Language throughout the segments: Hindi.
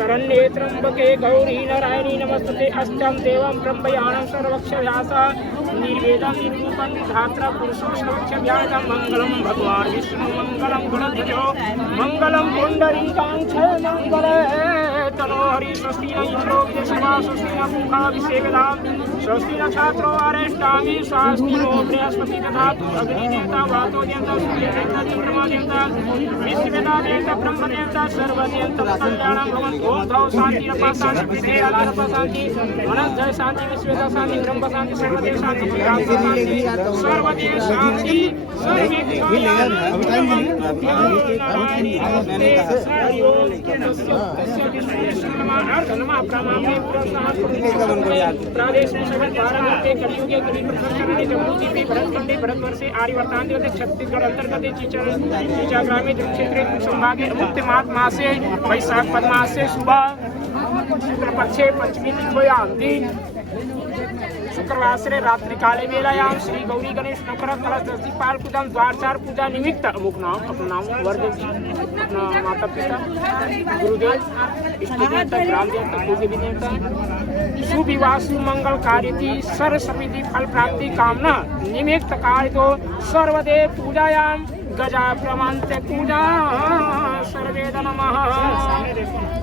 शरण्ये त्र्यंबके गौरी नारायणी नमस्ते अष्टम देवं ब्रह्मयानं सर्वक्षव्यास निर्वेदं निर्रूपं धात्रा पुरुषो सर्वक्षव्यासं मंगलम भगवान विष्णु मंगलम गणध्वजो मंगलम पुंडरीकाक्षय मंगले तनो हरि स्वस्ति न इंद्रो विदेशवा स्वस्ति न पूषा विषेवेदां स्वस्ति न छात्रो अरेष्टामि स्वस्ति नो बृहस्पति दधातु अग्नि देवता वातो देवता सूर्य देवता चंद्रमा देवता विश्ववेदा देवता ब्रह्म देवता सर्व देवता कल्याणं भवन्तु ओम धौ शांति रपा शांति विदे आलारपा शांति अनंत जय शांति विश्वेदा शांति ब्रह्म शांति सर्वदेव शांति सर्वदेव शांति प्रादेश कलियुगे भरतखंडे भरतवर्षे आर्यवर्तांत छत्तीसगढ़ अंतर्गत चीचा ग्रामीण क्षेत्र संभागे मुक्त मासे वैशाख पद्मासे सुबह शुक्ल पक्षे पंचमी तिथि शुक्रवासरे रात्रि काले वेलायाम श्री गौरी गणेश नकर कलश दीपाल पूजन द्वारचार पूजा निमित्त अमुक नाम अपना नाम वर्ग अपना माता पिता गुरुदेव इष्ट देवता ग्राम देवता पूज्य देवता सुविवाह मंगल कार्य सरस्वती फल प्राप्ति कामना निमित्त कार्य तो सर्वदेव पूजायाम गजा प्रमांत पूजा सर्वेद नमः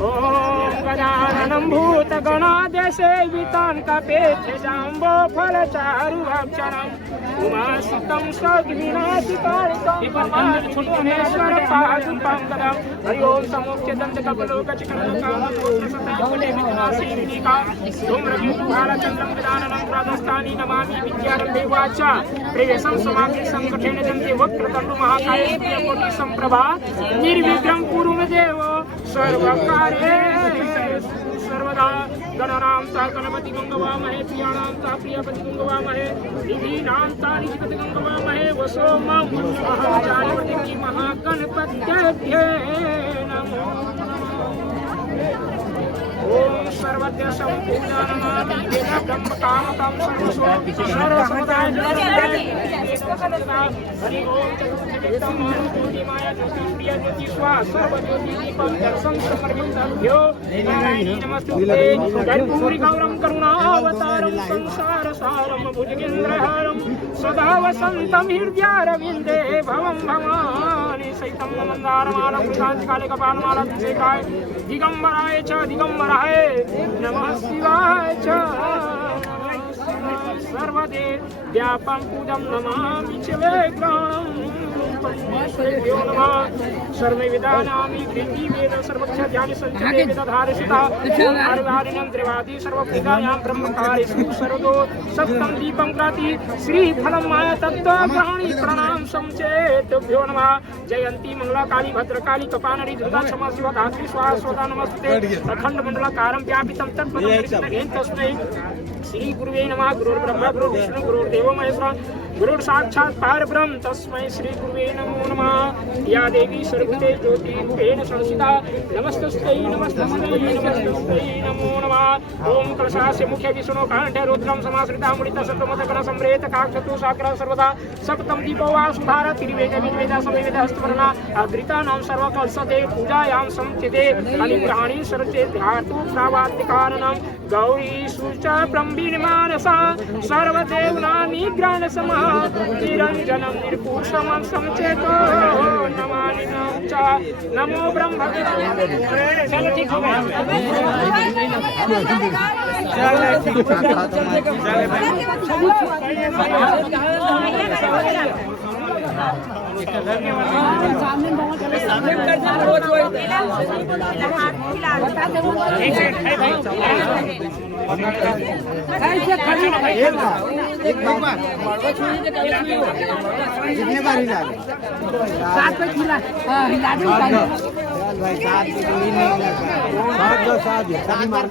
ओम गजाननं भूत गणादेशे वितान कपेते जाम्बो फल चारु भक्षणम् उमासुतं सद्विनाशिकारितं परमेश्वर पादुपङ्करं हरि ओम समोक्ष दंत कपलो गचकरकामले विनाशिनिका धूम्रकेतु भालचन्द्रं गजाननं प्रातस्थानि नमामि विद्यारम्भे वाचा प्रवेशं समाप्ति संकटेन दन्ते वक्रतुण्ड महाकाय सूर्यकोटि संप्रभा निर्विघ्नं कुरु देव सर्वकार्येषु सर्वदा गणानां सा गणपति गंगवामहे प्रियाणां सा प्रियपति गंगवामहे निधीनां सा निधिपति गंगवामहे वसो मम महाचार्यवर्ति महागणपत्यै नमो ओम सर्वज्ञ संपूर्ण नमामि वेद ब्रह्म कामतं सर्वसो सर्वसमदाय हरि ओम चतुर्विधं मानकोटि माया ज्योतिप्रिय ज्योतिष्वा सर्वज्योति दीपं दर्शन समर्पितभ्यो नारायणी नमस्ते कर्पूरी गौरं करुणावतारं संसार सारं भुजगेन्द्रहारं सदा वसन्तं हृदयारविन्दे भवं भवानी सहितं मंदारमालं शान्तिकाले कपालमाला तुसेकाय दिगंबराय च दिगंबराय नमः शिवाय च सर्वदेव व्यापं पूजं नमामि च वेदां परमेश्वरेभ्यो नमः सर्ववेदानामि प्रीति वेद सर्वज्ञ ज्ञानि संचिते वेदधारसिता अर्वादिनं द्रवादि सर्वपूजायां ब्रह्मकारेषु सर्वतो सप्तम दीपं क्राति श्रीफलं माया तत्त्वग्रहणी प्रणाम संचेतभ्यो नमः जयंती मंगला काली भद्रकाली कपानरी दुर्गा क्षमा शिवा धात्री स्वाहा स्वदा नमस्ते अखंड मंडलाकारं व्यापितं तत्पदं तस्मै श्री गुरुवे नमः गुरुर्ब्रह्मा गुरुर्विष्णु गुरुर्देवो महेश्वरः गुरुर् साक्षात् परब्रह्म तस्मै श्री गुरुवे नमो नमः या देवी सर्वभूते ज्योति रूपेण संस्थिता नमस्तस्यै नमस्तस्यै नमस्तस्यै नमो नमः ओम कलशास्य मुखे विष्णु कंठे रुद्रं समाश्रिता मुडिता सप्तमतगण संप्रेत काक्षतु साग्र सर्वदा सप्तम दीपो वा सुधार त्रिवेद विवेद समवेद हस्तवर्णा अग्रितानां सर्वकलशते पूजायां संचिते अनिग्रहाणि सर्वचे ध्यातु प्रावात्तिकारणं गौरी सुच ब्रह्मिणमानसा सर्वदेवना निग्रहण समः निरंजनं निर्कुशमं संचेतो नमामि च नमो ब्रह्म चलो ठीक हो गया कितने बार हिला सात पे खिला हिला दो चल भाई सात पे कोई नहीं हिला सात मार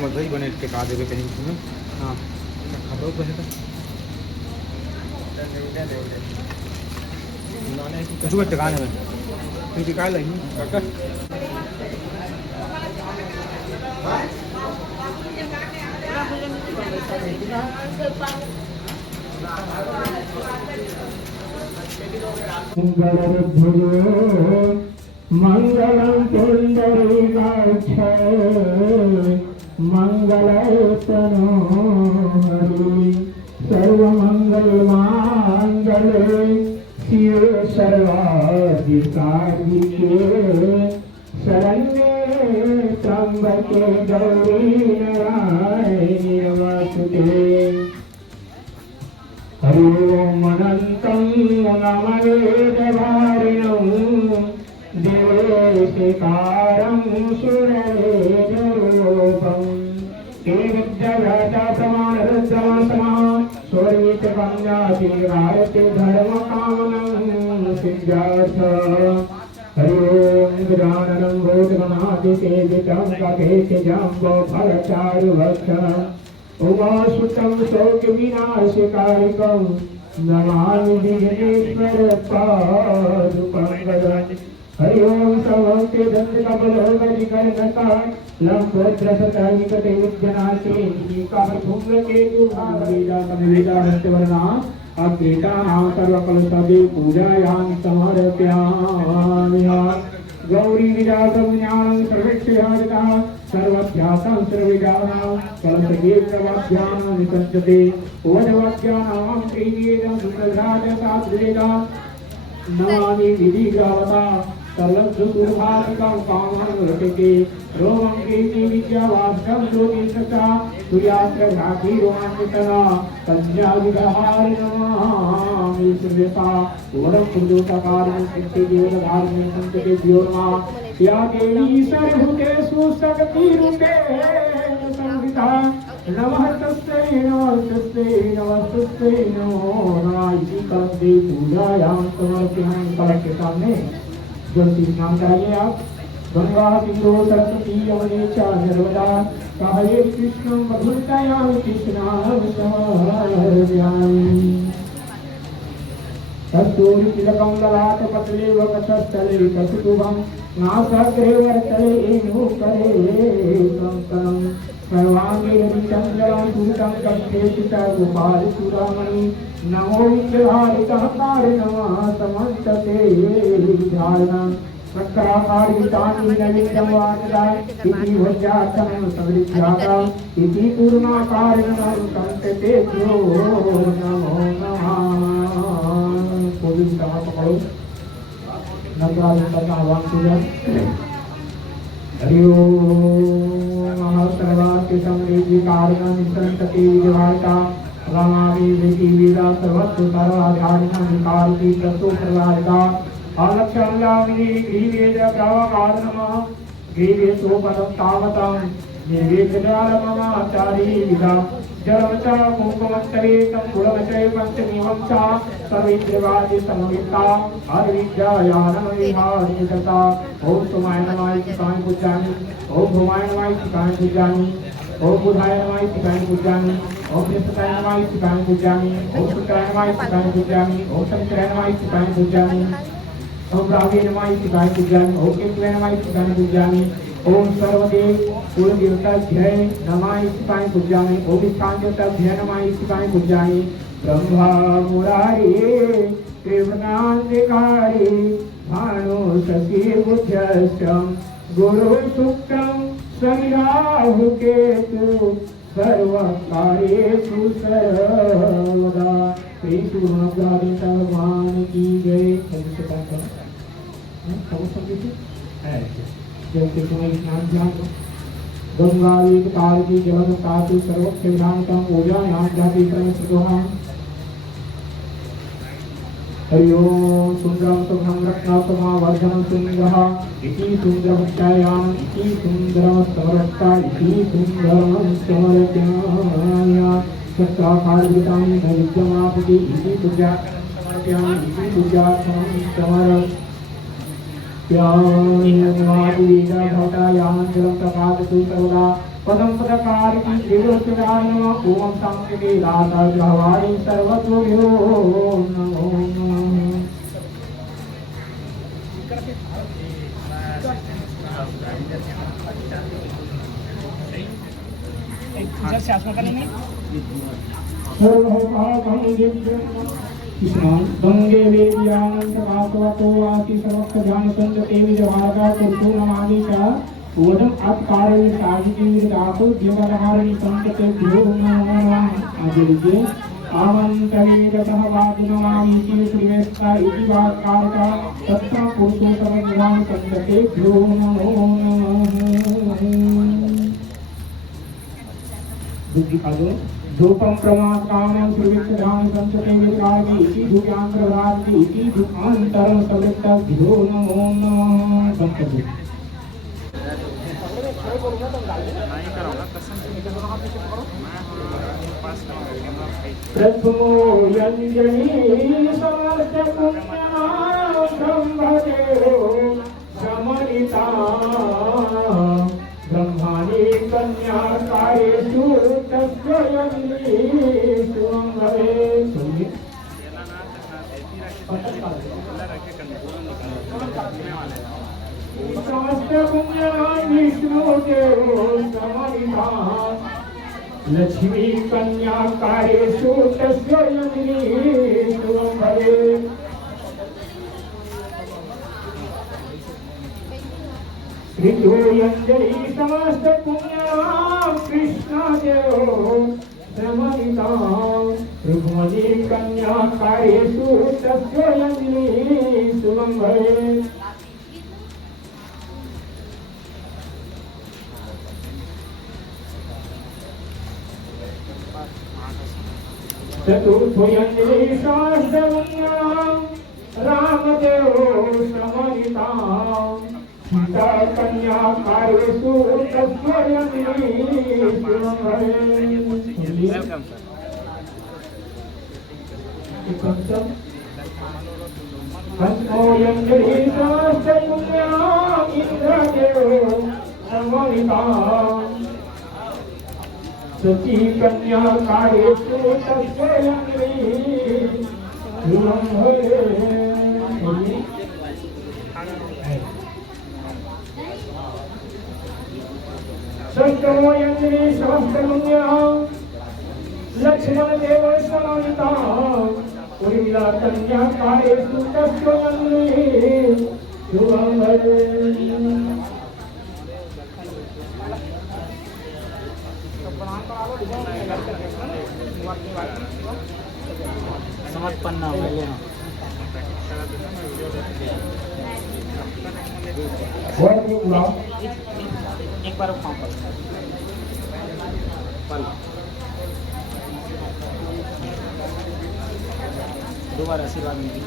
मजा ही बने इसके का देवे कहीं तुम्हें हाँ खबर बने तो कुछ बच्चे कहाँ है क्योंकि काय लगी काका मंगलम पुंडरीकाक्षय मंगलतनो हरि सर्वमंगलमांगल्ये शिवे सर्वाधिकारिके शरण्ये त्र्यंबके गौरी नारायणी नमोस्तुते हरि ओम अनंतं नमवेदवारिणं देवदेशिकारं सुरवेदरूपं ते विद्याव्याचा प्रमाणरुद्रमसमा स्वरीतकन्यातिभारते धर्मकामनं सिद्धार्थ हरि ओम गजाननं भूतगणादिसेवितं कपेशजम्बो फलचारुभक्षणम् उमासुतं शोकविनाशकारिकं नमामि विघ्नेश्वर पादुकं हरि ओम सर्वस्य दन्तकमलोकजिकर्णका लंबोद्रसतनिकटे विद्यनाशे नीकाभुम्रकेतुभावेदाकमिवेदाहस्तवर्णा अग्रेतानां सर्वकलशदे पूजायां समर्पयामि गौरी विराजं ज्ञानं सर्वेक्षयादिता सर्वभ्यासं सर्वविदानां कलशकेत्रवाद्यानां निसज्जते ओढवाद्यानां प्रीतियेदं सुतराजसाद्वेदा नमामि विधिग्रावता सर्वसुभाविकं कामं रटके रोमं कीर्ति विद्यावाद्यं ज्योतिषसा सूर्याग्रघातिरोमान्वितना कन्याविदहारिणमामि सुव्यसा ओरं पुरुषकारिणं सिद्धिदेवधारिणं संततेभ्यो नमः या देवी सर्वभूतेषु शक्तिरूपेण संस्थिता नमः तस्यै नमस्तस्यै नमो नमः इसी कलशे पूजायां समर्पयामि कलश के सामने जो स्नान कराइए आप गंगा सिंधु सरस्वती यमुने च नर्मदा हरे कृष्ण मधुरतायां कृष्णां समर्पयामि कस्तूरी तिलकं ललाटपटले वक्षस्थले कस्तूभं नासाग्रे वर्तले नूकरे कंकणं सर्वांगे चंद्रं सूतं कंठे गोपाल चूड़ामणि नमो विद्यारितहकार नमः समन्तते धारणं चक्राकारितानि नविद्यवादा इति भज्यार्थं समृद्ध्याता इति पूर्णाकारिणं कंठते नमो नमः गोविंद पकड़ो नगराज का आह्वान किया हरि ओम सर्वार्थ समृद्धि कारणं संतति विजयता रामावि वेदी वेदा सर्वत्र सर्वाधारणं विकारति प्रसो प्रलायता अलक्षणामि ग्रीवेद प्रवाकारणं ग्रीवे सोपदं तावतं निर्वेदनाल मम आचारी विदा जलवचा कुंकुमत्तरे तंकुलवचय पंचमीवं च सर्वैर्वादि समवेता हरविद्यायानं विहारितता ओम सोमाय नमः शिवाय पूजामि ओम भूमाय नमः शिवाय पूजामि ओम बुधाय नमः शिवाय पूजामि ओम बृहस्पताय नमः शिवाय पूजामि ओम शुक्राय नमः शिवाय पूजामि ओम शंकराय नमः शिवाय पूजामि ओम रावे नमः शिवाय पूजामि ओम केतवे नमः शिवाय पूजामि ओम सर्वदेव कुलदेवता जय नमः शिवाय पूजामि ओम स्थानदेवता जय नमः शिवाय पूजामि ब्रह्मा मुरारी त्रिभुवनाधिकारी भानु शशि बुद्धश्चम गुरु शुक्रम शनि राहु केतु सर्वकार्येषु सर्वदा श्री गुरुनाथ भगवान की जय। जैसे स्नान ध्यान गंगा एक काल की जल कातु सर्वोच्च विधान का पूजा यहाँ जाति क्रम सुहा हरि ओम सुंदरम सुखम रत्नात्मा वर्धनम सुंदरः इति सुंदरमक्षयाम इति सुंदरम समरस्ता इति सुंदरम समरत्याय सत्राकार विदानि धैर्यमापति इति पूजा समर्पयामि इति पूजा समर यानिवादिवेदा भवतायाञ्जलं प्रकाशतु सर्वदा पदं पदकार की देवोच्चारण ओम शांति दाता जहवारि सर्वतो नमो नमः। गंगे वेद्यानंद वासवतो वासी सर्वत्र ध्यान संजते विजवारका कुर्तु नमामि च ओदम अत्कारे साधिके विदातो जीवनहारिणी संजते भ्यो नमो नमः। आगे लीजिए आमंत्रे जतः वादु नमामि इति श्रीवेस्ता इति वाक्कारका तत्र पुरुषोत्तम विधान संजते भ्यो नमो नमः। बुद्धि का दो धूपम प्रमाकामं सुविक्तधान संचते विकारि इति धूपांतरभाति इति धूपांतरं सवृत्तभ्यो नमो नमः। संतति प्रथमो यंजनी समर्थ पुण्यनाथं भजेहो समरिता ब्रह्माणि कन्याकारेषु तस्य यज्ञेषु भवेत्। समस्त पुण्यवान विष्णुदेवो समरिता लक्ष्मी कन्याकारेषु तस्य यज्ञेषु भवेत्। श्रीयोयंजलि समस्त पुण्यां कृष्णदेवो समरितां रुक्मणी कन्याकारेषु तस्य यज्ञेषु भवेत्। चतुर्थोयंजलि समस्त पुण्यां रामदेवो समरितां सीता कन्याकारेषु तस्य यज्ञेषु भवेत्। पंचोयंजलि समस्त पुण्यां इंद्रदेवो समरितां सती कन्याकारेषु तस्य यज्ञेषु भवेत्। षष्ठो रामोयन्त्री सहस्रगुण्यः लक्ष्मणदेव समानितः उर्मिला कन्या कालेषु तस्वयन्त्री समर्पण पहले एक बार दो बार आशीर्वाद मिली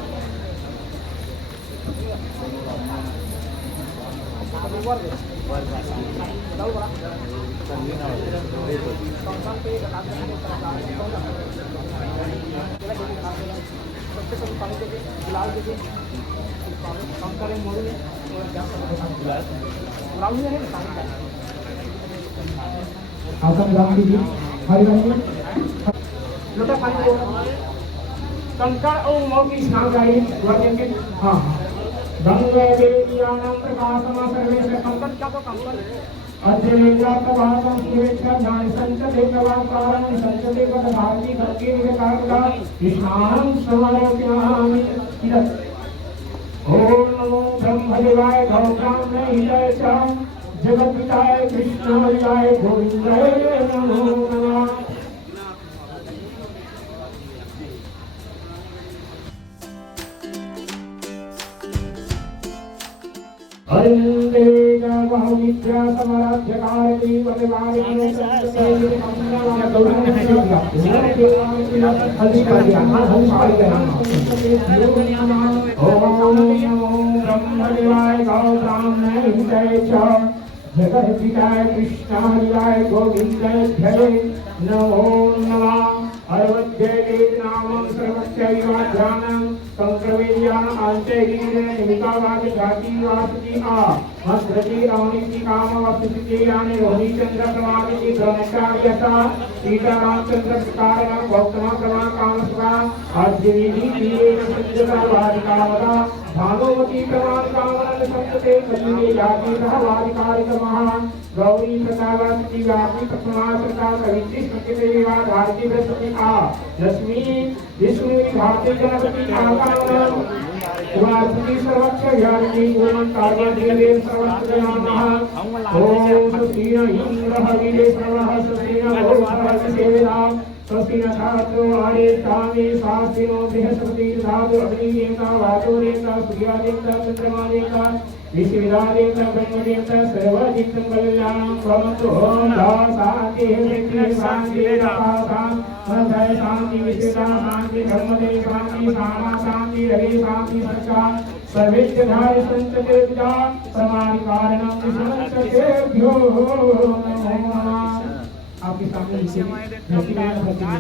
कंकड़ और मौ की स्नान गाड़ी वर्णन हाँ गंगे देवियानां प्रकाशमा सर्वेश कंकड़ क्या तो कंकड़ अध्ययनेन्द्रा प्रभासं सुवेक्षा ध्यान संचते प्रभाकारं संचते पदभागी गंगे विकारका स्नानं समर्पयामि ओम नमो ब्रह्मदेवाय गौतमाय हिताय च जगद्पिताय कृष्णाय गोविन्दाय नमो नमः। हरिंदेव बहुविद्या समराध्यकारती वनवारिणे संतते कमला ओम ब्रह्मदेवाय गौतमाय हिताय च जगद्पिताय कृष्णाय गोविन्दाय नमो नमः। अर्वद्यैते नामं सर्वस्यैवाध्यानं संक्रवेद्यानां आंचैर्ये निमित्तावादि जातिवासि आ मस्रति रमणीति कामवस्तुति यानि रोहि चंद्र प्रमादि धर्मचार्यता सीतारामचंद्र प्रकारण गौतम प्रमाण कामस्वा आद्यविधि तीरेण संजता वादिकावदा भानुमती प्रमाण कामनन संतते कलियुगे जाति सहवादिकारिकमः गौरी प्रतापति व्यापी प्रथमाश्रता कवित्री स्मृतिदेवा भारती बृहस्पति आ लक्ष्मी विष्णु भारती गणपति आकारण वासुकी सर्वक्ष ज्ञानी गुणं कार्यादेव सर्वत्र नमः। ओम सुखीन इंद्र हरिले सर्वः सुखीन भोगः सेवेदा सुखीन धातु आरे तामे शास्त्रिनो बृहस्पति धातु अग्निदेवता वायुदेवता सूर्यदेवता चंद्रमादेवता विश्वविदादेवता ब्रह्मदेवता सर्वजितं कल्याणं भवतु। ओम शांति शांति शांति शांति शांति विश्वदा शांति धर्मदेव शांति सामा शांति रवि शांति सरकार सर्वेद्धाय संतते विदा समानि कारणं संततेभ्यो नमो नमः। आपके सामने इसे प्रतिमान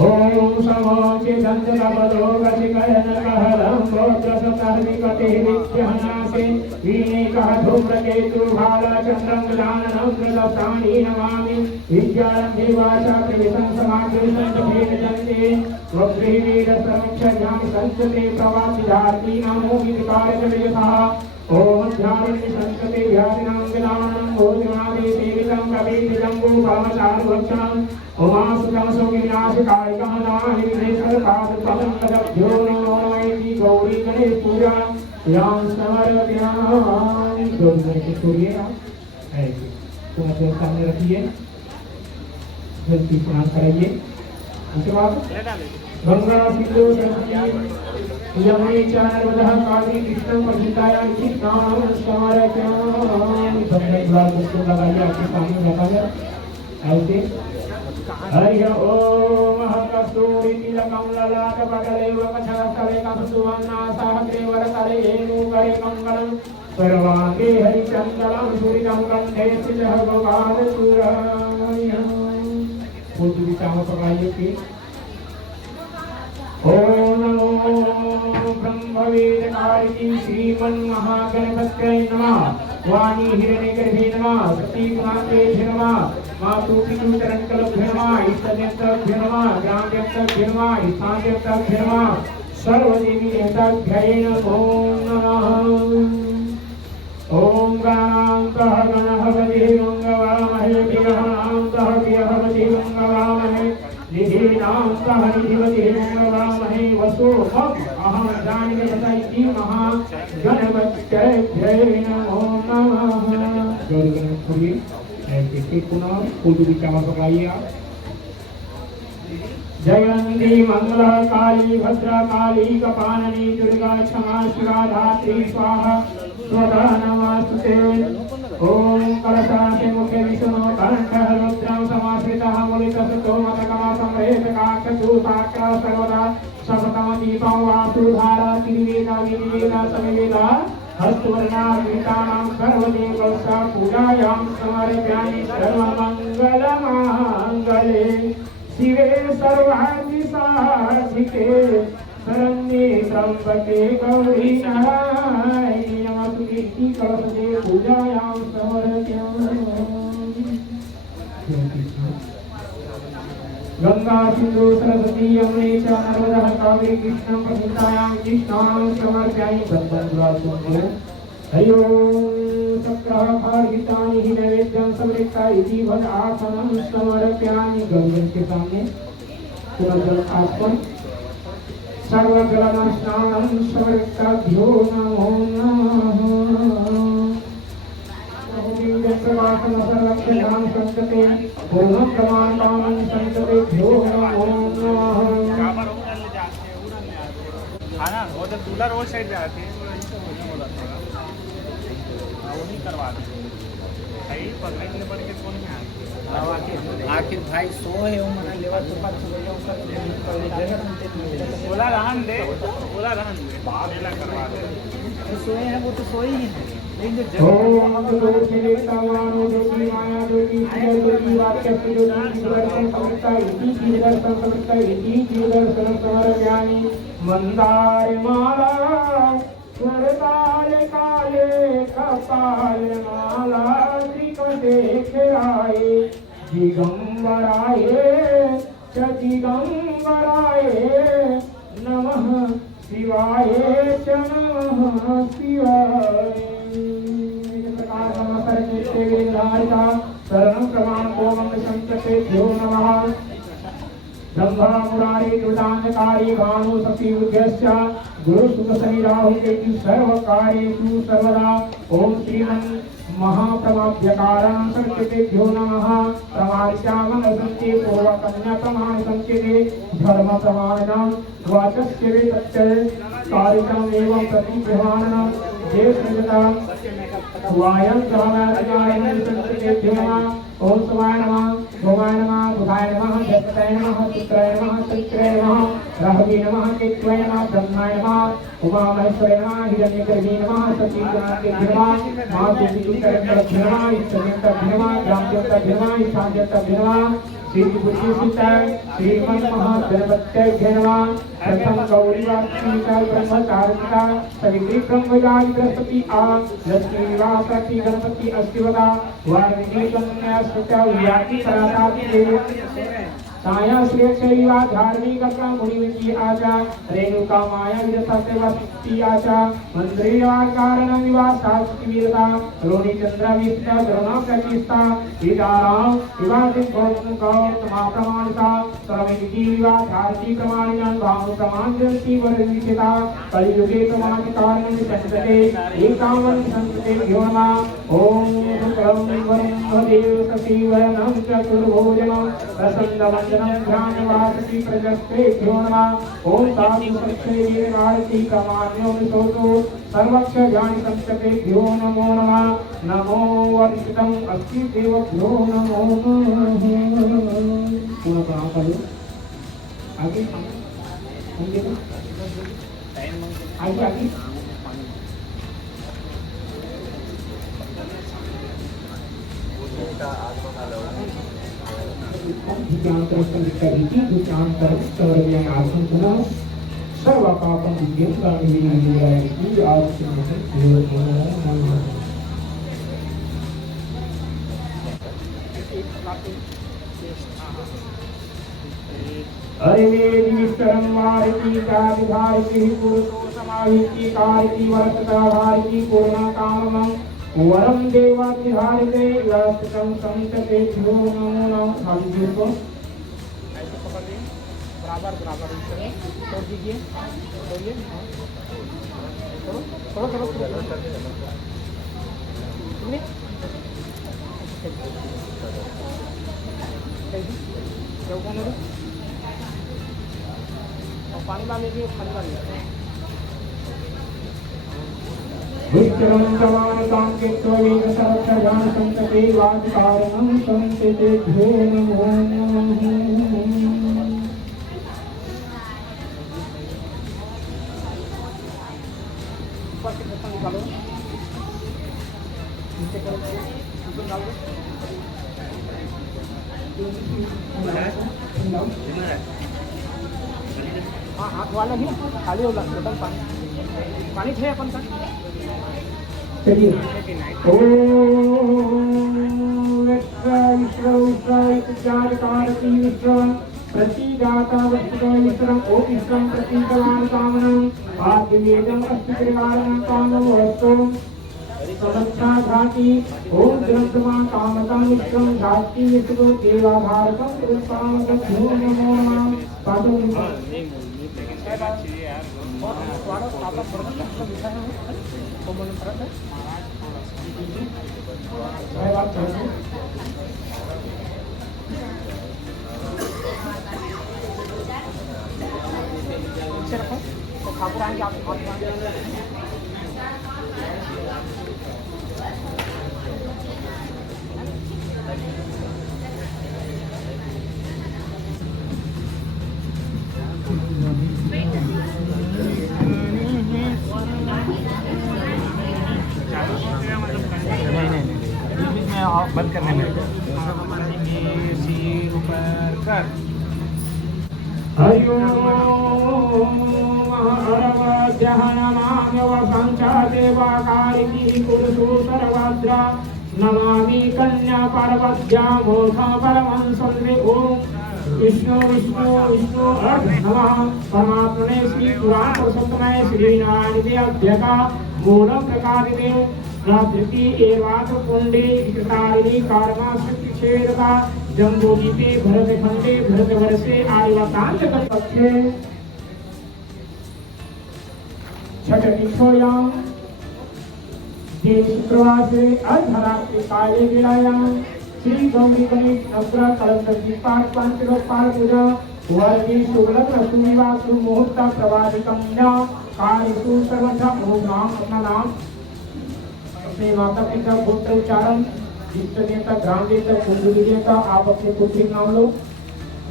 ओम समोके दंडबलो गतिकयन कहलं गोत्रसतर्विकते विद्यहनासे वीणेकः धूम्रकेतु भालचन्द्रं गजाननं प्रदत्तानि नमामि विद्यारम्भे वाचा प्रवितं समाकृतं तथेन जन्ते वक्रीवीरसमीक्षज्ञां संस्कृते प्रवासिधार्ति नमो विकारकवियसः ओम ध्यानि संस्कृते व्यापिनां गजाननं भोजनादि सेवितं कविजम्बू कामचारुभक्षणम् उमासुतं विनाशकाय कहनानि विदेशकादपदं कदभ्यो नमोऽयि गौरी गणेश पूजा यां समर्पयामि। दो मिनट के छोड़िएगा ऐसे तो अपने सामने रखिए जल्दी स्नान कराइए। उसके बाद गंगा सिंधु सरस्वती यमुने च नर्मदा कावेरी कृष्णं प्रभृतायां स्नानं समर्पयामि। सबने गुलाल पुष्प लगाइए आपके सामने रखा है ऐसे। हरि ओम कस्तूरी तिलकं ललाटपटले वक्षस्थले कंसुवर्णासहस्रे वरतले हेमूकरे मङ्गलं सर्वाङ्गे हरिचन्दनं सुरितं कण्ठे स्थितः गोपालचूडामणिः। फूल दिशाओं पर आइए कि ओम नमो ब्रह्मवेदकारिणी श्रीमन्महागणपतये नमः। वाणी हिरण्यगर्भे नमः। सतीमात्रे नमः। मातु पितु चरणकलभ्यो नमः। इष्टदेवताभ्यो नमः। ग्रामदेवताभ्यो नमः। स्थानदेवताभ्यो नमः। सर्वदेवी देवताभ्यो नमो नमः। ओम गणानां गणपतिः मंगवामहे विघ्नानां विघ्नपतिः मंगवामहे निधीनां निधिपतिः मंगवामहे वसो अहं जानिगतैति महागणपतये नमो नमः। जय गणेश ऐसे पुनः पूजा विचार पकाइए। जयंती मंगला काली भद्रा काली कपालनी दुर्गा क्षमा शिवा धात्री स्वाहा स्वधा नमस्ते। ओम कलशासे मुखे विष्णु कंठः रुद्रं समाश्रितः मुलितसतो मतकमा संवेद काकचूताक्र सर्वदा सपतम दीपं वासुधारा तिर्वेदा विनिवेदा समेवेदा हस्तवर्णा गीतानां सर्वदेवस्य पूजायां समर्पयामि सर्वमङ्गलमाङ्गल्ये शिवे सर्वार्थिसाधिके शरण्ये त्र्यंबके गौरी नारायणी नमस्तुते कलशे पूजायां समर्पयामि। गंगा सिंधु सरस्वती यमुने च नर्मदा कावेरी कृष्णं प्रभृतायां कृष्णां समर्पयामि बन्धुरासुन्दर। हरि ओम चक्रहारितानि हि नैवेद्यं समृक्ता इति भज आसनं समर्पयामि। गंगा के सामने जल अर्पण सर्वजलं स्नानं समृक्ताभ्यो नमो नमः। सर्वासन सर्वक्षदां संतते पूर्णं प्रमाणं संततेभ्यो नमो नमः। खाना वो जब दूल्हा रोड साइड पे आते हैं वो नहीं करवा देते सही पकड़ने पड़ के कौन में आखिर भाई सो है वो मना लेवा तो पास बोला रहन दे बाहर करवा दे सोए हैं वो तो सोए ही है। ओम ज्योति तवानो ज्योति माया ज्योति ज्योति वाक्य ज्योति दर्शन समृता इति दर्शन समृता इति दर्शन समर्पयामि। मंदार माला स्वरताल काले कपाल माला त्रिकटे खेराए दिगंबराय च दिगंबराय नमः शिवाय च नमः शिवाय। शरणं प्रमाण ओम संततेभ्यो नमः। ब्रह्मा मुरारी दुर्दान्तकारी भानु सतीभ्यश्च गुरु सुख शनि राहु केतु सर्वकार्येषु सर्वदा। ओम श्रीमन् महाप्रमाभ्यकारणं संकेतेभ्यो नमः। प्रमाणिकामं संके पूर्वकन्या प्रमाण संकेते धर्म प्रमाणनं वाचस्य वेतस्य कारिकम् एवं प्रतिभ्यमाननं देशनिगता वायं ग्रहणाधिकारिणं संकेतेभ्यो नमः। ओम शिवाय नमः गोमाय नमः बुधाय नमः जगताय नमः पुत्राय नमः चैत्राय नमः राहवे नमः केतवाय नमः ब्रह्माय नमः उमा महेश्वराय नमः हिरण्यगर्भे नमः सतीगणाय नमः महादेवीकरणाय नमः इष्टदेवताय नमः ग्रामदेवताय नमः स्थानदेवताय नमः श्री बुद्धिसिद्धाय श्रीमन् महागणपतये नमः। प्रथम गौरी वासुदेवता ब्रह्मचारिका सवित्री ब्रह्मजाई बृहस्पति आ लक्ष्मी वासती गणपति अस्तिवदा वाग्देवी कन्या सत्या व्यापी परातापि देव साया श्रेष्ठैवा धार्मिक मुनिविधि आचा रेणुका माया विरसते वसति आचा मंद्रिया कारणं विवासास्ति वीरता रोणी चंद्र विष्णु द्रोणा प्रतिष्ठा विदाराम विवादित गौतम गौतम प्रमाणिता सर्वविधि विवा धार्मिक प्रमाणिनां भाव प्रमाण जंती वरविदिता कलियुगे प्रमाण कारणं संतते एकावन संतते भ्योमा। ओम शुक्लं वरुणदेव सतीवरनं चतुर्भुजनं प्रसन्नवन् ध्यानवासी प्रजस्तेभ्यो नमः। ओम साधु सत्संगे भारती प्रमाण्यो विशोतो सर्वक्ष ज्ञान संततेभ्यो नमो नमः। नमो वर्षितम् अस्ति देवभ्यो नमो नमः। पूर्ण प्रणाम करो आगे आगे आगे सर्वपापं हरे विस्तरं वारिकी कारिधारिकी पुरुषो समाहिकी कारिकी वर्षता धारिकी पूर्णा कामं वरम देवाधिहारिणे लक्षं संतते भ्यो नमो नमः। खाली जीव को ऐसे पकड़िए, बराबर बराबर इस तरह छोड़ दीजिए, छोड़िए, छोड़ो छोड़ो छोड़ो सुनिए, और पानी ला लीजिए, पानी ला लीजिए। विक्रम जवानतां केत्वैव सर्वज्ञान संतते वादिकारणं संतते भ्यो नमो नमः। ऊपर से ढक्कन निकालो, नीचे करो, ऊपर डाल दो। हाँ हाथ वाला ही खाली होगा, बोतल पानी पानी थे अपन का। चलिए ओम प्रतिदाता वस्तुविश्रम ओम विश्रम प्रतीकवान कामनं आदिवेदम अस्ति त्रिकारणं कामो वस्तु समक्षा घाति ओम ग्रंथमा कामतं विश्रम घाति विश्व देवाधारकं रूपामकं भ्यो नमो नमः। पाठो रखो तो ठाकुर आएंगे आप बंद करने में हरि ओम नमाम्यवसंचा देवाकारिणी कुलसु सर्वद्रा नमामि कन्या पार्वत्यामोधा परमहंसं ओम विष्णु विष्णु विष्णु नमः परमात्मने श्री पुराण पुरुषोत्तमाय श्री नारायण देवता मूल प्रकारिणे रात्रि एवात पुंडे विकृतारिणी कर्मा शक्ति छेदका जम्बोदीपे भरत खंडे भरत वर्षे आर्यवतांत पक्षे छठ ईश्वरयां देव शुक्रवार से अर्धरात्रि काले वेलायां श्री गौरी गणेश नवग्रह कलश पाठ पंचलोक पाठ पूजा वर्गी शुक्लग्न सुनिवास मुहूर्त प्रवादिकं कार्यसु सर्वथा ओम नाम अपना नाम अपने माता पिता गोत्र उच्चारण इष्ट देवता ग्राम देवता कुंडली देवता आप अपने पुत्री नाम लो।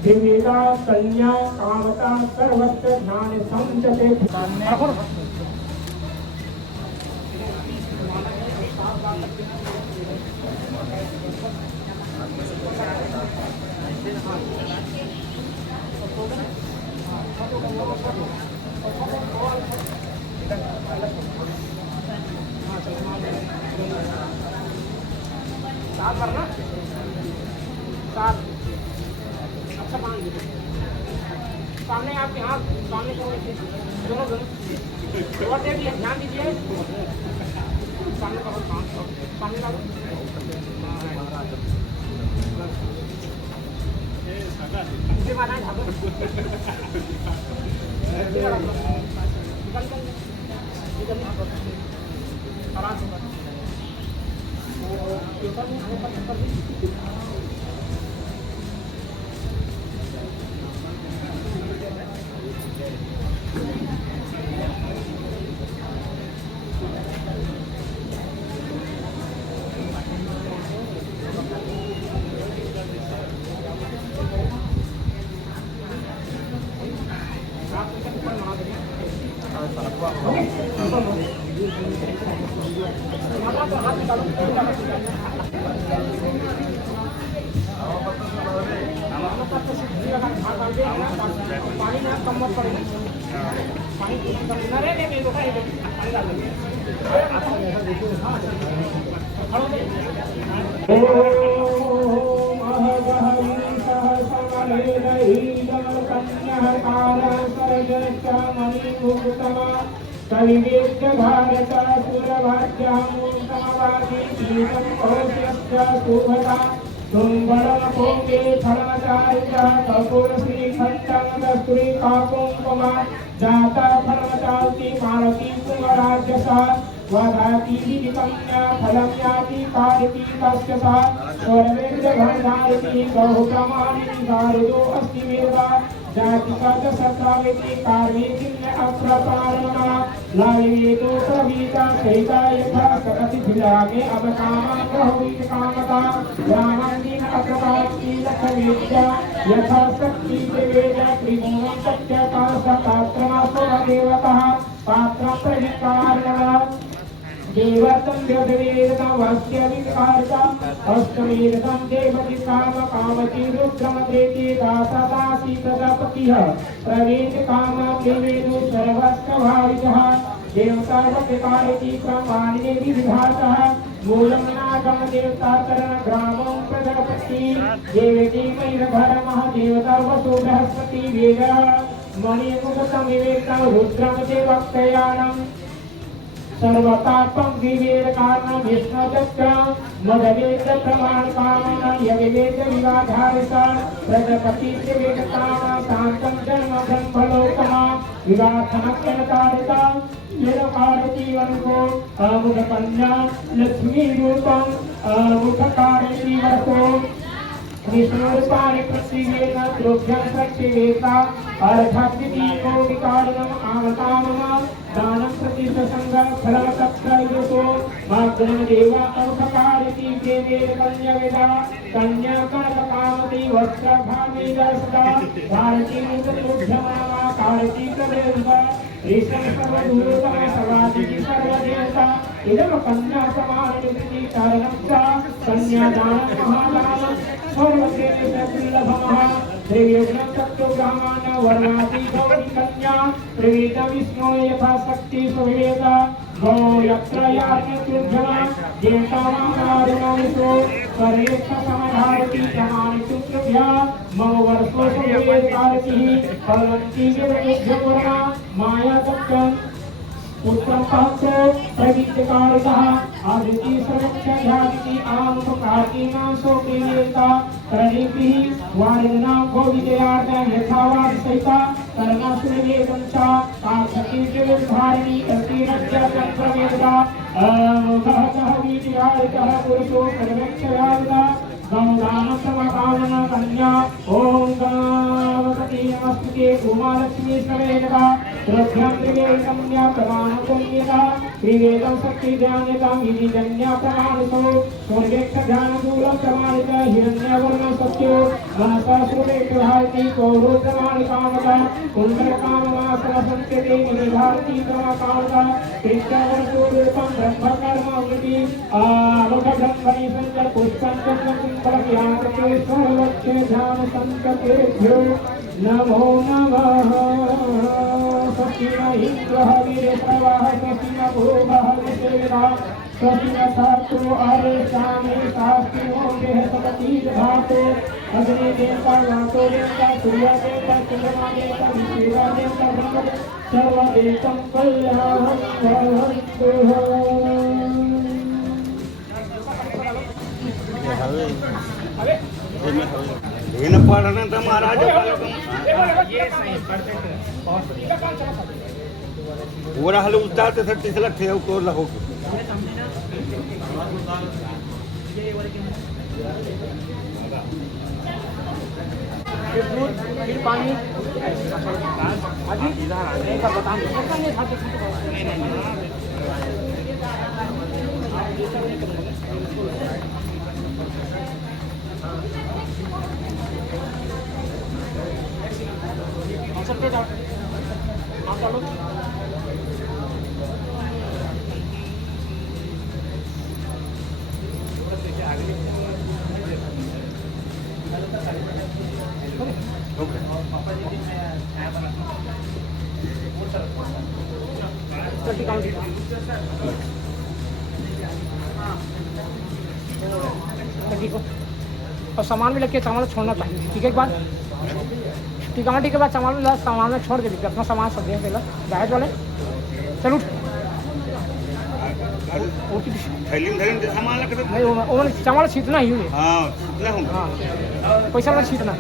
देवेदा कन्या कामता सर्वत्र ध्यान संचते साथ भरना, साथ अच्छा मान लीजिए सामने आपके हाथ सामने दोनों दोनों और दे दिए, ध्यान दीजिए सामने का सामने का माना आराम से पानी में कम मत पड़ेगा, पानी कलिवेद्य भारत सुरभाग्यहं समवादी गीतं कौशस्य सुभदा तुम्बरम कोंगे फलमचारिता कपूर श्री खंडं दस्तुरी काकुंकुमा जाता फलमचालती मालती कुमाराज्यसा वधाती विकन्या फलं याति कारती तस्य सा स्वर्वेद्य भंडारिणी बहुप्रमाणिनी गारुदो अस्ति वेदा जातिका च सत्रावेति कार्मेकिन्य अप्रपारणा लायेतो प्रवीता सहिता यथा सकति भिलागे अवकामा बहुविध कामता ब्राह्मणीन अप्रपाति लक्षवेद्या यथा शक्ति वेद त्रिभुवन सत्यता सपात्रमासो देवतः पात्र प्रहिकारणा देवतं व्यवेदं वस्य विकारतं अष्टवेदं देवति काम कामति रुद्रमदेति दासदासी प्रजापतिः प्रवेद काम देवेदु सर्वस्वभावितः देवता विकारति प्रमाणिने विविधातः मूलं नागम देवता करण ग्रामं प्रजापति देवती मैरभरमः देवता वसु बृहस्पति वेद मणिमुखतमिवेतं रुद्रमदेवक्तयानं सर्वतापं विवेद कारणं विष्णुचक्र मदवेद प्रमाण कामनं यविवेद विवाधारिता प्रजापति विवेद काम शांतं जन्म ब्रह्मलोकमा विवाहनक्षणकारिता यदकारति वनको अमुख कन्या लक्ष्मी रूपं अमुख कारति वको विष्णुरूपाणि प्रतिवेद द्रव्यं सच्चिवेता अर्धकृति कोटिकारणम् आमतामम दानं प्रति ससंग फलवतप्रयुतो माग्रम देवा अवकारिति देवेद कन्यवेदा कन्या कनककामति वस्त्रभामेदा सदा भारती मुद्रोभ्यमामा कारती प्रवेदा ऋषं सर्वधूतम सर्वादिति सर्वदेवता इदं कन्या समानयुक्ति कारणं च कन्यादानं महादानं सर्वदेवतात्रिलभमः त्रिविघ्नं सत्यब्रह्मण वर्णाति गौरी कन्या त्रिविध विष्णु यथा शक्ति सुवेदा गौ यत्र याज्ञतुभ्यः देवतानामारुणमिषो सर्वेश्व समाधारति समानितुभ्यः मम वर्षो सुवेदकारतिः फलवन्ति विभुभ्यवर्णा माया सत्यं पुत्रं पात्र प्रविद्यकारितः आदिति सर्वक्षाधिति आमुखकार्तिना शोकेयेता करणिभिः वारिणां भोविजयार्थं यथावाद सहिता कर्णासुरवेदं च पार्थकी जगद्धारिणी कर्तिरज्ञप्रवेदा अमुखः कः वीर्यायितः पुरुषो सर्वक्षयाविदा गौदान समकामना कन्या ओम गणपति नमस्ते उमालक्ष्मी सवेदा द्रव्यं त्रिवेद कन्या प्रमाण कन्यका त्रिवेदं शक्ति ध्यानता विधि कन्या प्रमाणसो स्वर्गेक्ष ध्यान दूर प्रमाणित हिरण्यवर्ण सत्यो मनसा श्रुते प्रभाति कौरव प्रमाण कामता कुंडल कामवासना संकेते निधारति क्रम कामता कृष्णवर्षो रूपं ब्रह्म कर्म वृत्ति आलोक ब्रह्मणि संकर पुष्पं चन्द्रं परयान्ते सर्वक्षे ध्यान संकेतेभ्यो नमो नमः सखिना इंद्रः वीरप्रवाह सखिना भूमः विसेवा सखिना सात्रो आरेशामे शास्त्रो देहपति धातो अग्नि देवता वातो देवता सूर्य देवता चंद्रमा देवता विश्वा देवता ब्रह्म सर्वदेवतं कल्याणं भवन्तु इन पढ़ना तो महाराज पूरा हल उतारते 36 लाख थे को लहो फिर पानी अभी इधर आने का और सामान भी लेके सामान छोड़ना चाहिए। ठीक है, एक बार ठीक है, ठीक है, बाद सामान छोड़ दे, अपना सामान सब दे पहले बैग वाले चल उठ थैली में सामान रख दो। नहीं वो चावल छीतना ही है। हाँ कितना होगा? हाँ पैसा वाला छीतना।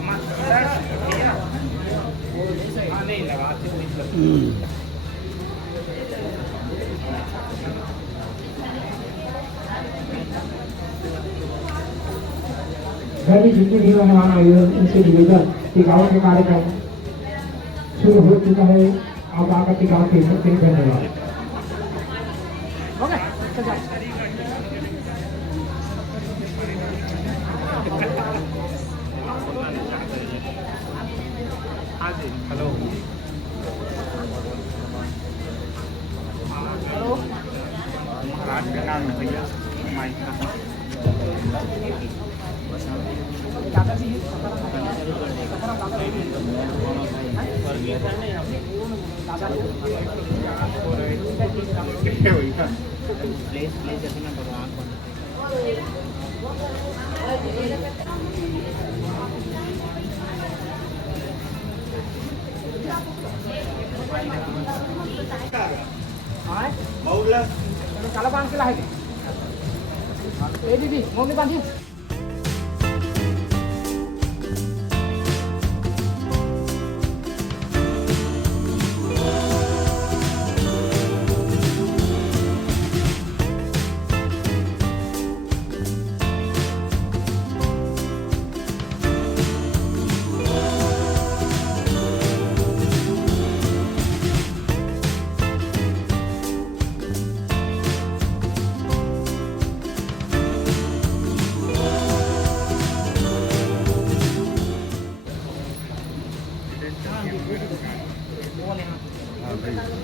सभी जितने भी मेहमान आए हैं उनसे निवेदन टिकावट के कार्यक्रम शुरू हो चुका है। आप आकर टिकावट के सकते हैं। धन्यवाद। ओके चल जाओ। हाँ जी हेलो हेलो महाराज का नाम है भैया माइक का। दादाजी मौला काला बांध के लाए दीदी मम्मी बांधी।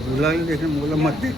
बोला ही देखे बोला मत देख।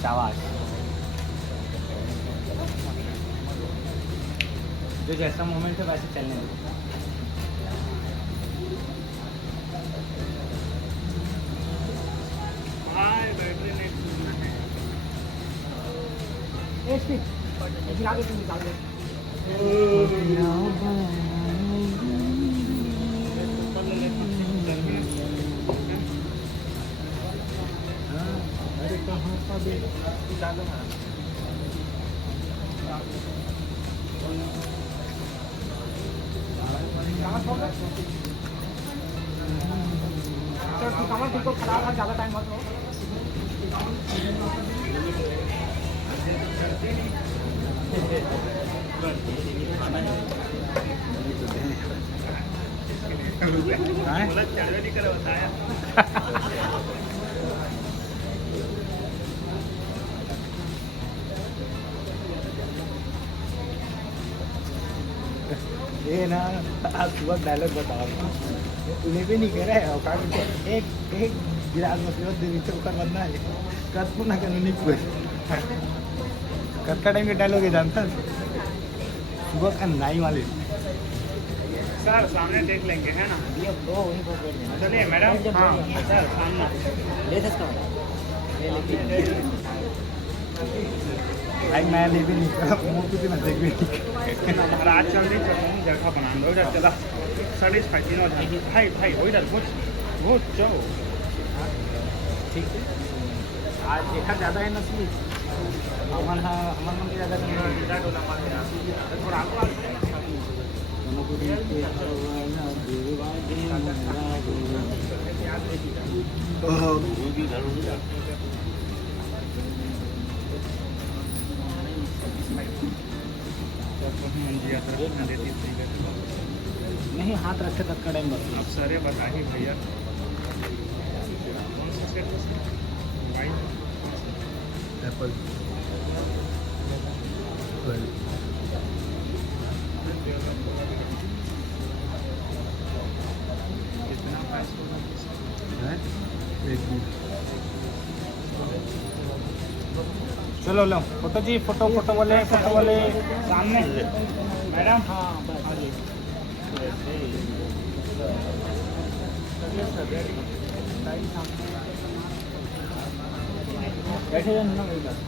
शाबाश जो जैसा मोमेंट है वैसे चलने दो। सामान ठीक खराब है ज़्यादा टाइम मत हो। ये ना आज सुबह डायलॉग बताओ उन्हें भी नहीं कह रहे हो का एक एक गिलास मछली दे नीचे ऊपर बनना है कद पुनः कानूनी कोई कद का टाइम के डायलॉग है जानता सुबह का नाई वाले सर सामने देख लेंगे है ना। चलिए मैडम हाँ सर सामने ले सकता हूँ भाई मैं ले भी नहीं कर मुंह कुछ ना देख भी नहीं रात चल रही जगह बना लो इधर चला सर्विस फाइटिंग और भाई भाई वो इधर वो जाओ ठीक है। आज देखा ज़्यादा है नस्ली हमारा मन के ज़्यादा डोला मार थोड़ा आगे नहीं हाथ रखे तक का टाइम बस अब सर बताइए भैया कौन सा सेट एप्पल कितना चलो लो फोटो जी, फोटो बोले सामने मैडम। हाँ बैठे जाए ना मेरे पास।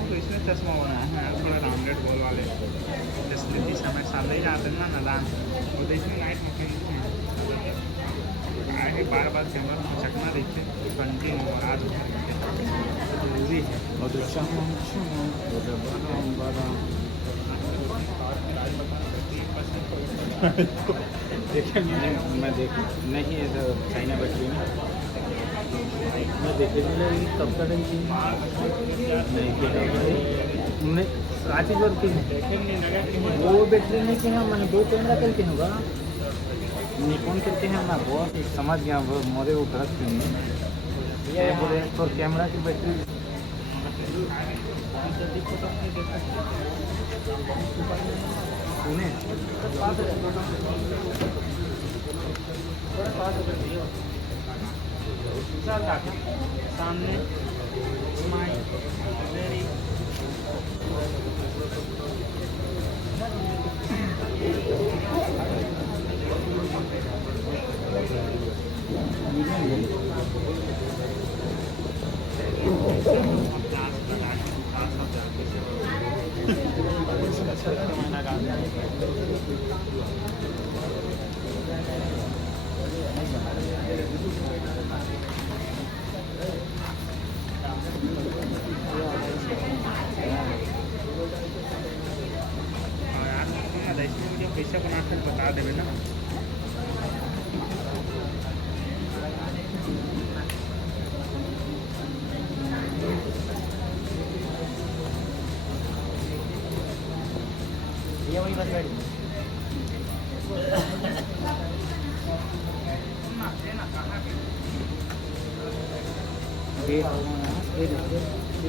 तो इसमें चश्मा बनाया है थोड़ा राउंडेड बॉल वाले, जैसे कि समय सामने ही जाते हैं ना नादान, वो तो इसमें लाइट आगे बार बार कैमरा में चकना देखते कंटिन्यू आज जरूरी है। देखिए मैं देख नहीं है तो चाइना बैटरी में मैं देखे नहीं तब करें कि नहीं रांची जोर की वो बैटरी नहीं कि हम मैंने 2 कैमरा करके होगा निकॉन करके हैं ना बहुत समझ गया वो मोरे वो गलत क्यों नहीं ये बोले तो कैमरा की बैटरी सुने सामने वेरी मुझे पैसा बना कर बता देवे ना। ये वही बस गाड़ी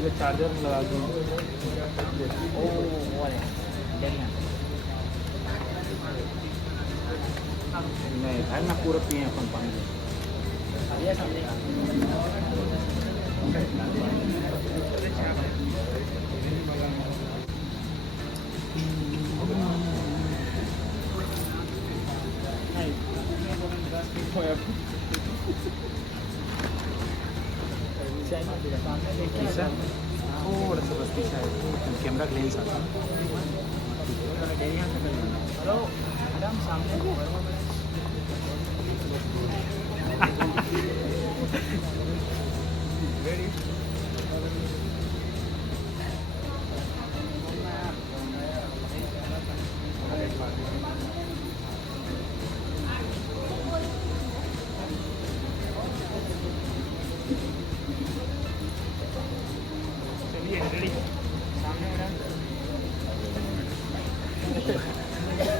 ये चार्जर लगा दूँ ओ नहीं भाई ना पूरा पिए अपन पानी थोड़ा सा बस पीछा है कैमरा का लेंस आता है। हेलो मैडम सामने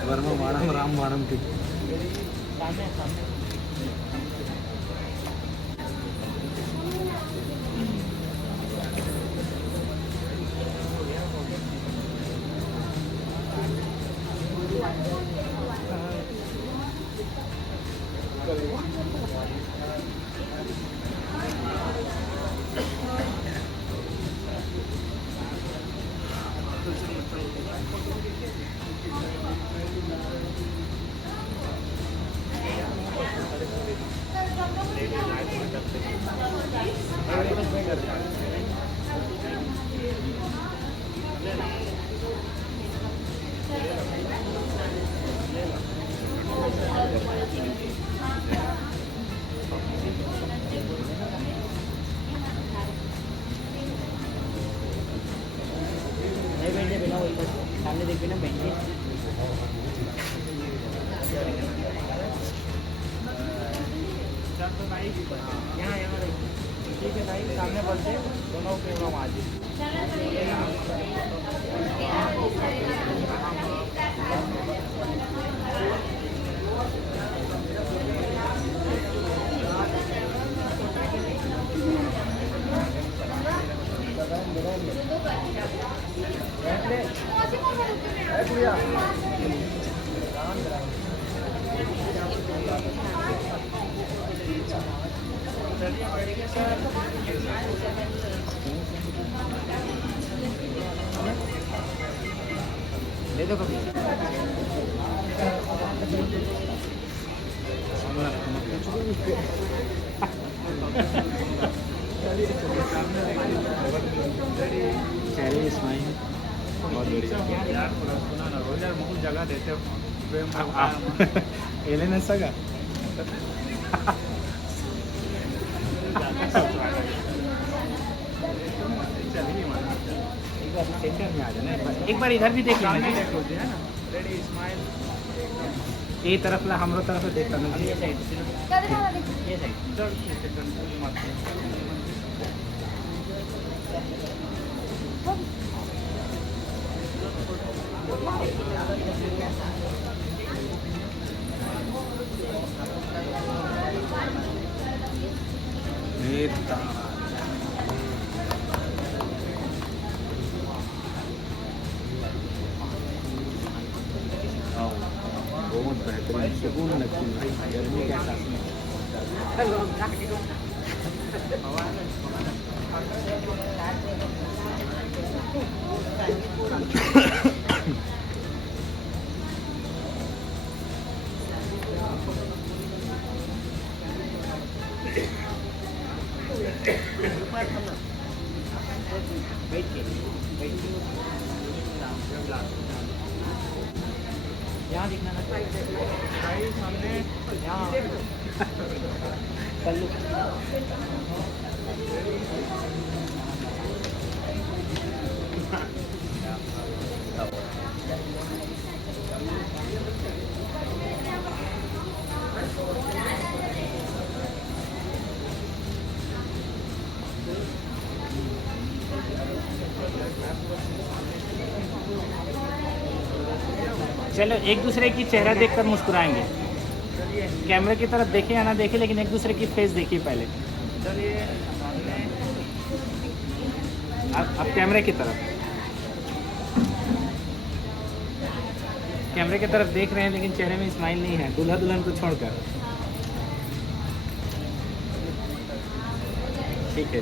वर्मा माणम राम माणम की सामने सामने सामने देख ना बहन यहाँ यहाँ ठीक है भाई सामने बढ़ते दोनों के वहाँ चलिए बैठिए सर। ले दो कभी चलिए स्माइल बहुत बढ़िया यार थोड़ा सुना ना रोज यार मुझे जगह देते हो एले ना सगा चलिए माना एक बार सेंटर में आ जाना एक बार इधर भी देख लेना सामने देख लो है ना। Ready smile. ये तरफ ला हमरो तरफ देख करना ये साइड ये साइड चल ठीक है कंट्रोल मत बहुत बेहतरीन सुकून लगती है भाई गर्मी के एहसास में यहाँ दिखना ना भाई सामने यहाँ चलो चलो एक दूसरे की चेहरा देखकर मुस्कुराएंगे। कैमरे की तरफ देखें या ना देखें, लेकिन एक दूसरे की फेस देखिए पहले। चलिए सामने अब कैमरे की तरफ, कैमरे की तरफ देख रहे हैं लेकिन चेहरे में स्माइल नहीं है, दूल्हा दुल्हन को छोड़कर। ठीक है।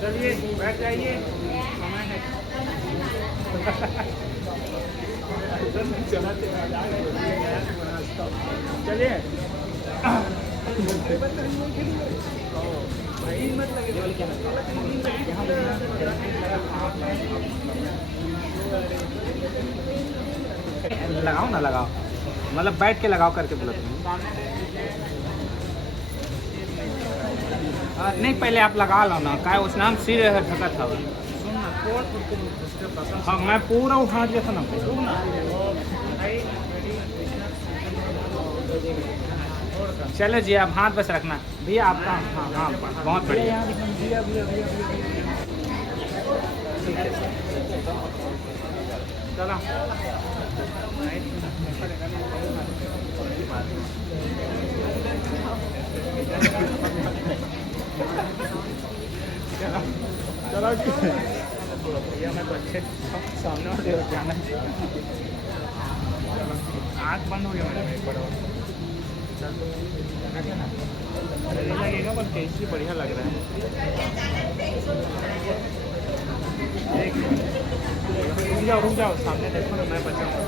चलिए बैठ जाइए, समय है। चलिए लगाओ ना, लगाओ मतलब बैठ के लगाओ करके बोला तुमने। नहीं पहले आप लगा लो ना, काय उस नाम सिर ढका था। हाँ मैं पूरा उठा दिया था ना। चलो जी आप हाथ बस रखना भैया आपका। हाँ हाँ बहुत बढ़िया। ठीक है चलो। चलो भैया मैं तो अच्छे सामने वाले हो जाना है। आँख बंद हो गया मैंने एक बार और नहीं लगेगा, पर कैसे बढ़िया लग रहा है। रुक जाओ सामने देखो ना, मैं बचाऊंगा।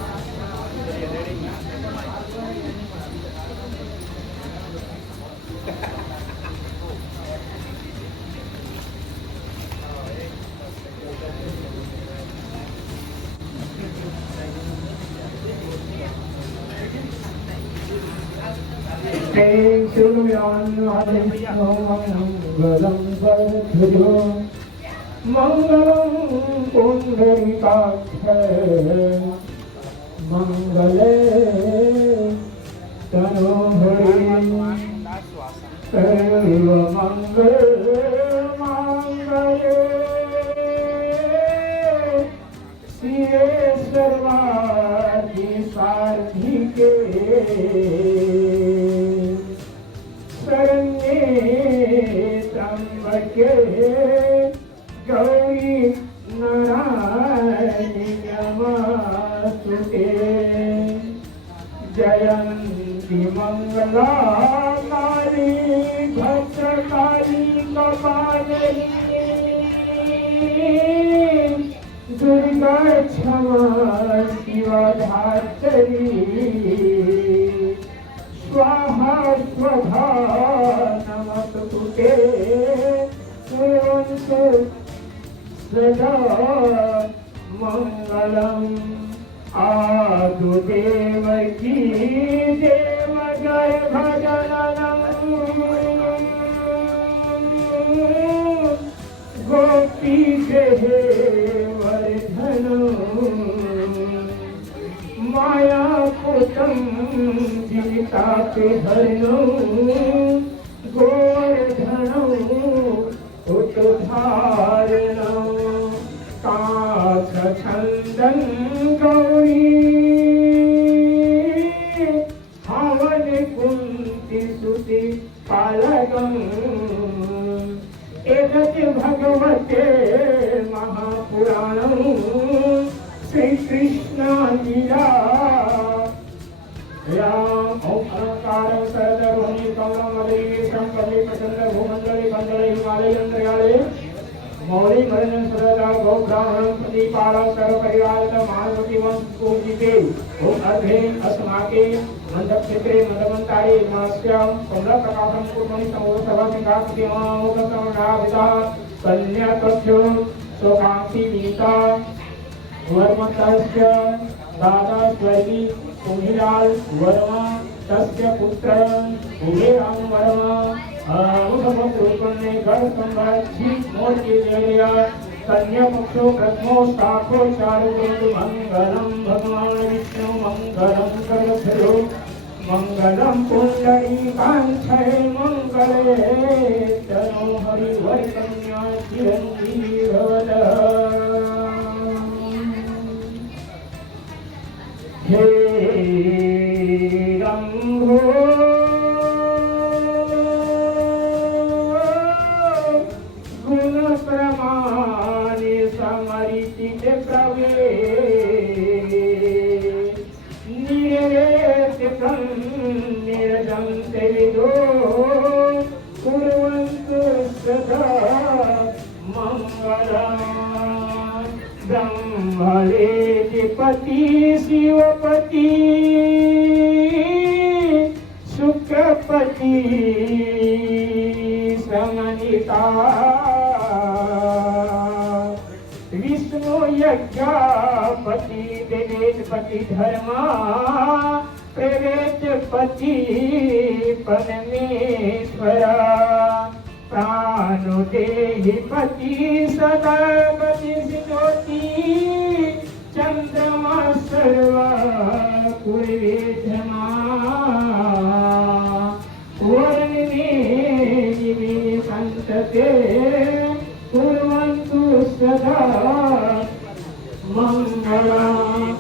मंगलम पुंडरीकाक्ष मंगले तनोहरि सर्व मंगल मंगले गौरी नारायणी नमस्तुते जयंती मंगला काली भद्रकाली कपालिनी दुर्गा क्षमा शिवा धात्री स्वाहा स्वधा नमस्तुते सदा मंगलम आदुदेवकी देवगय भजनम गोपी गहे वर्धनम माया पुतम जीता के हरणो गोवर्धनो उत्धारणो छंदन गौरी हवन कुंती सुति पालकम एतत् भगवते महापुराणम श्री कृष्ण लीला राम ओंकार सरदभूमि कमलमले संकले प्रचंड भूमंडले कंदले हिमालय अंतराले मौली मरण सरदा गौ ब्राह्मण प्रतिपाला सर्व परिवार मानवती वंश को जीते ओम अध्ययन अस्माके मंडप क्षेत्रे मंडपंतारे मास्याम कमला प्रकाशम कुर्मणि समूह सभा सिंहासति मामोक समनाविदा कन्या कक्षो शोकांक्षी नीता वर्मतस्य दादा स्वर्गी कुमिलाल वर्मा तस्य पुत्र उमेराम वर्मा कन्या पक्षो प्रथमो शाखो चारुकेतु मंगलम भगवान विष्णु मंगलम करो मंगलम पुंडरीकांक्षे मंगले तनो हरि वर कन्या चिरंजीव हे रंगो प्रमाणे समरिचित प्रवे निर्वेदितं निर्जन्ते विदो कुर्वन्तु सदा मंगलम् ब्रह्मलेतिपति शिवपति शुक्रपति समनिता विष्णु यज्ञपति देवेशपति धर्मा प्रवेशपति परमेश्वरा प्राणोदेहिपति सदापति ज्योति चंद्रमा सर्वा कुर्वेधमा वर्णे संतते कुर्वन्तु सदा मंगलम्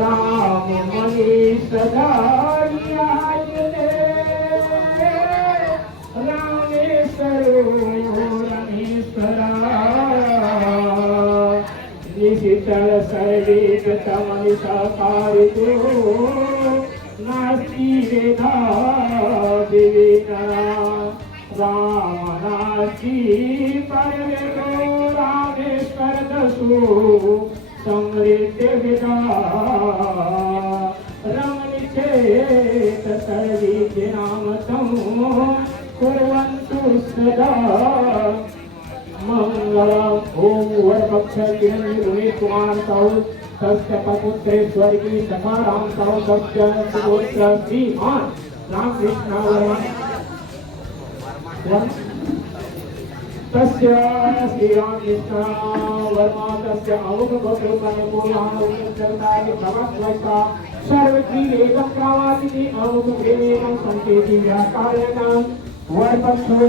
राम मणि सदा ध्यायते रामेश्वरा निशिचल सर्वेत तमनिषा कारितो नास्ति वेदा विवेका राम नास्ति परमेतो रामेश्वर दशो समृद्ध विदा रमणिचेत सर्वे नामतं कुर्वन्तु सदा मंगलम् ओम वरपक्ष किरण कुमार साहु तस्य पपुत्रे स्वर्गी सखा राम साहु तस्य पुत्र श्रीमान रामकृष्ण वर्मा तस्य श्रीरामकृष्ण वर्मा तस्य अमुक गोत्र जगताय भगवत्वैसा सर्वक्रीडेकं प्रावादिति अमुक प्रेमेकं संकेति व्याकारेण वरपक्षो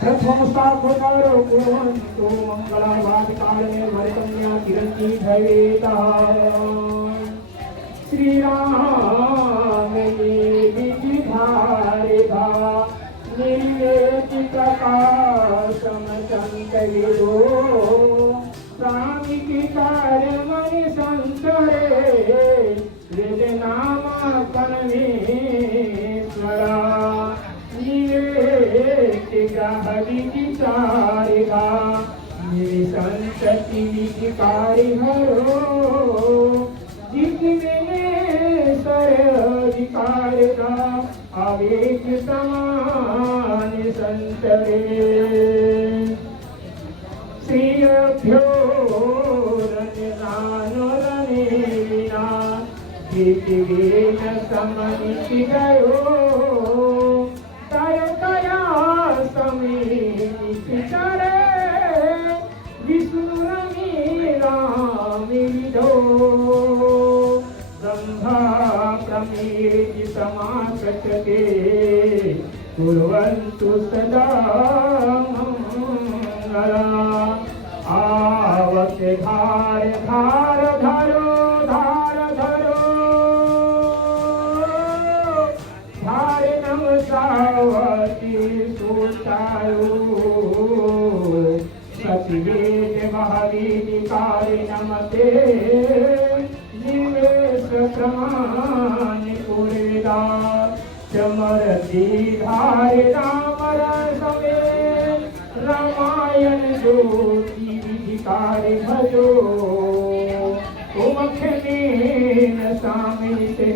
प्रथम साक्षात्कारो कुर्वन्तु मंगलावादिकाले वरकन्या किरंती भवेता श्री राम विधिधारे भा निर्वेति प्रकाशम चंद्र वेदो स्वामी की कार्य मणि संतरे वेद नाम परमेश्वरा निवेदिका हरि विचारिका मेरी संतति विधिकारी हरो जितने सर अधिकारिका अवेक समान संतरे श्रीभ्यो रनिना जितिवेन समनिति गयो तर कया समीति चरे विष्णु रामिदो ब्रह्मा प्रमेति समाचते कुर्वन्तु सदा मंगला आवत धार धार धरो धार धरो धार नमसावती सुतायो सचिवेद महावीरिकारि नमते निवेश प्रमाण कुरेदा चमरती धारे राम रसवे रामायण ज्योति विधिकारी भजो उमखनेन सामिते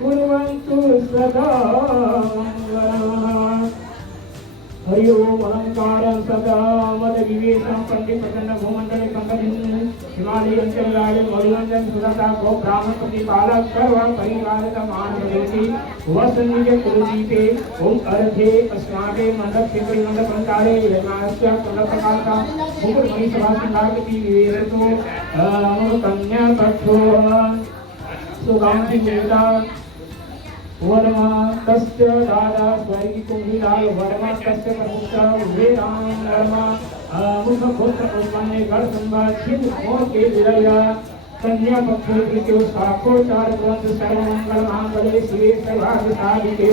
कुर्वन्तु सदा मंगलम् हरि ओम अलंकारं सदा मद विवेशं पंडित प्रसन्न भूमंडल कंकरिं हिमालय अंचल राज मौलिवंजन सुरता को ब्राह्मण प्रतिपालक सर्व परिवार तमान ज्योति वसन्निज कुलदीपे ओम अर्धे अस्माके मंडप क्षेत्री मंडप अंकारे यज्ञास्य कुलप्रकाशा मुकुट मणि सभा संगाति विवेशतो कन्या पक्षो सुगांति मेधा वर्मा तस्य दादा स्वर्गी कुंभिलाल वर्मा तस्य प्रमुखा उभेराम वर्मा मुख पुत्र उत्पन्न गढ़ संभाल छिन्न मोर के विरया कन्या पक्षों के साखो चार ग्रंथ सर्वमंगल मांगल्ये शिवे सर्वार्थ साधिके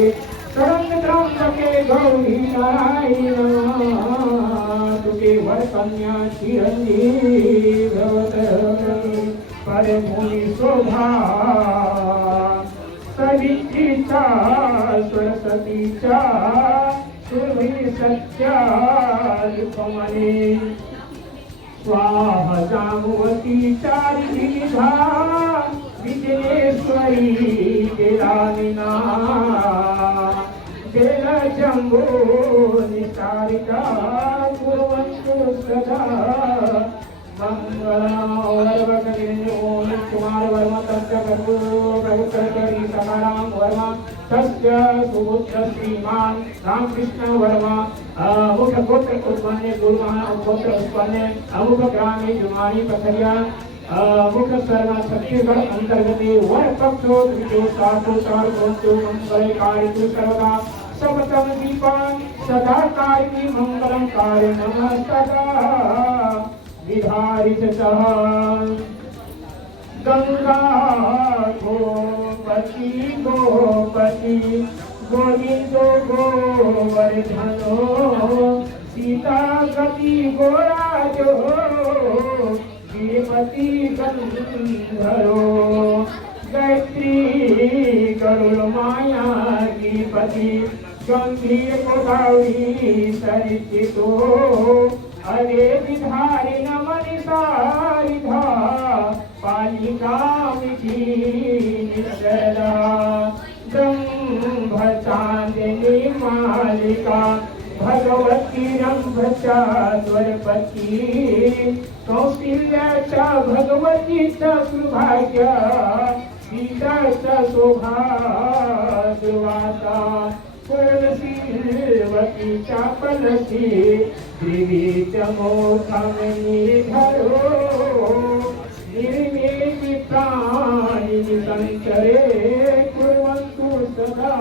शरण त्र्यंबके गौरी नारायण तुके वर कन्या चिरंजीव भवत पर मुनि शोभा सविता सरस्वतीचा सुरभि सत्या रूपमणि स्वाहा जामुवती चारिधा विजयेश्वरी केलानिना बेल जम्बो निसारिका कुर्वन्तु सदा ओम कुमार वर्मा तस्य प्रभुकरी सकाराम वर्मा तस्य सुपुत्र श्रीमान रामकृष्ण वर्मा मुख्य गोत्र उत्पन्न गुरुमान गोत्र उत्पन्न अमुक ग्रामे जुमानी पथरिया मुख्य शर्मा छत्तीसगढ़ अंतर्गत वर पक्षो द्वितीय साधु चार गोत्र मंगलकारी सर्वदा सबतम दीपान सदा कारी मंगलम कार्य नमस्तका विधारित गंगा गोपति गोपति गोविंदो गोवर्धनो सीता गति गोराजो गिरिपति गंधरो गायत्री गरुड़ माया गिरिपति गंभीर गोदावरी सरितो अरे विधारी नमनि सारिधा पालिका मिठी निषदा दम्भ चांदनी मालिका भगवती रंभचा स्वरपति कौशल्या च भगवती च सुभाग्य सीता च शोभा दुर्वासा पूर्णशीलवती चापलसी त्रिवितमोखमनिधरो निर्मेति प्राणिनि संचरे कुर्वन्तु सदा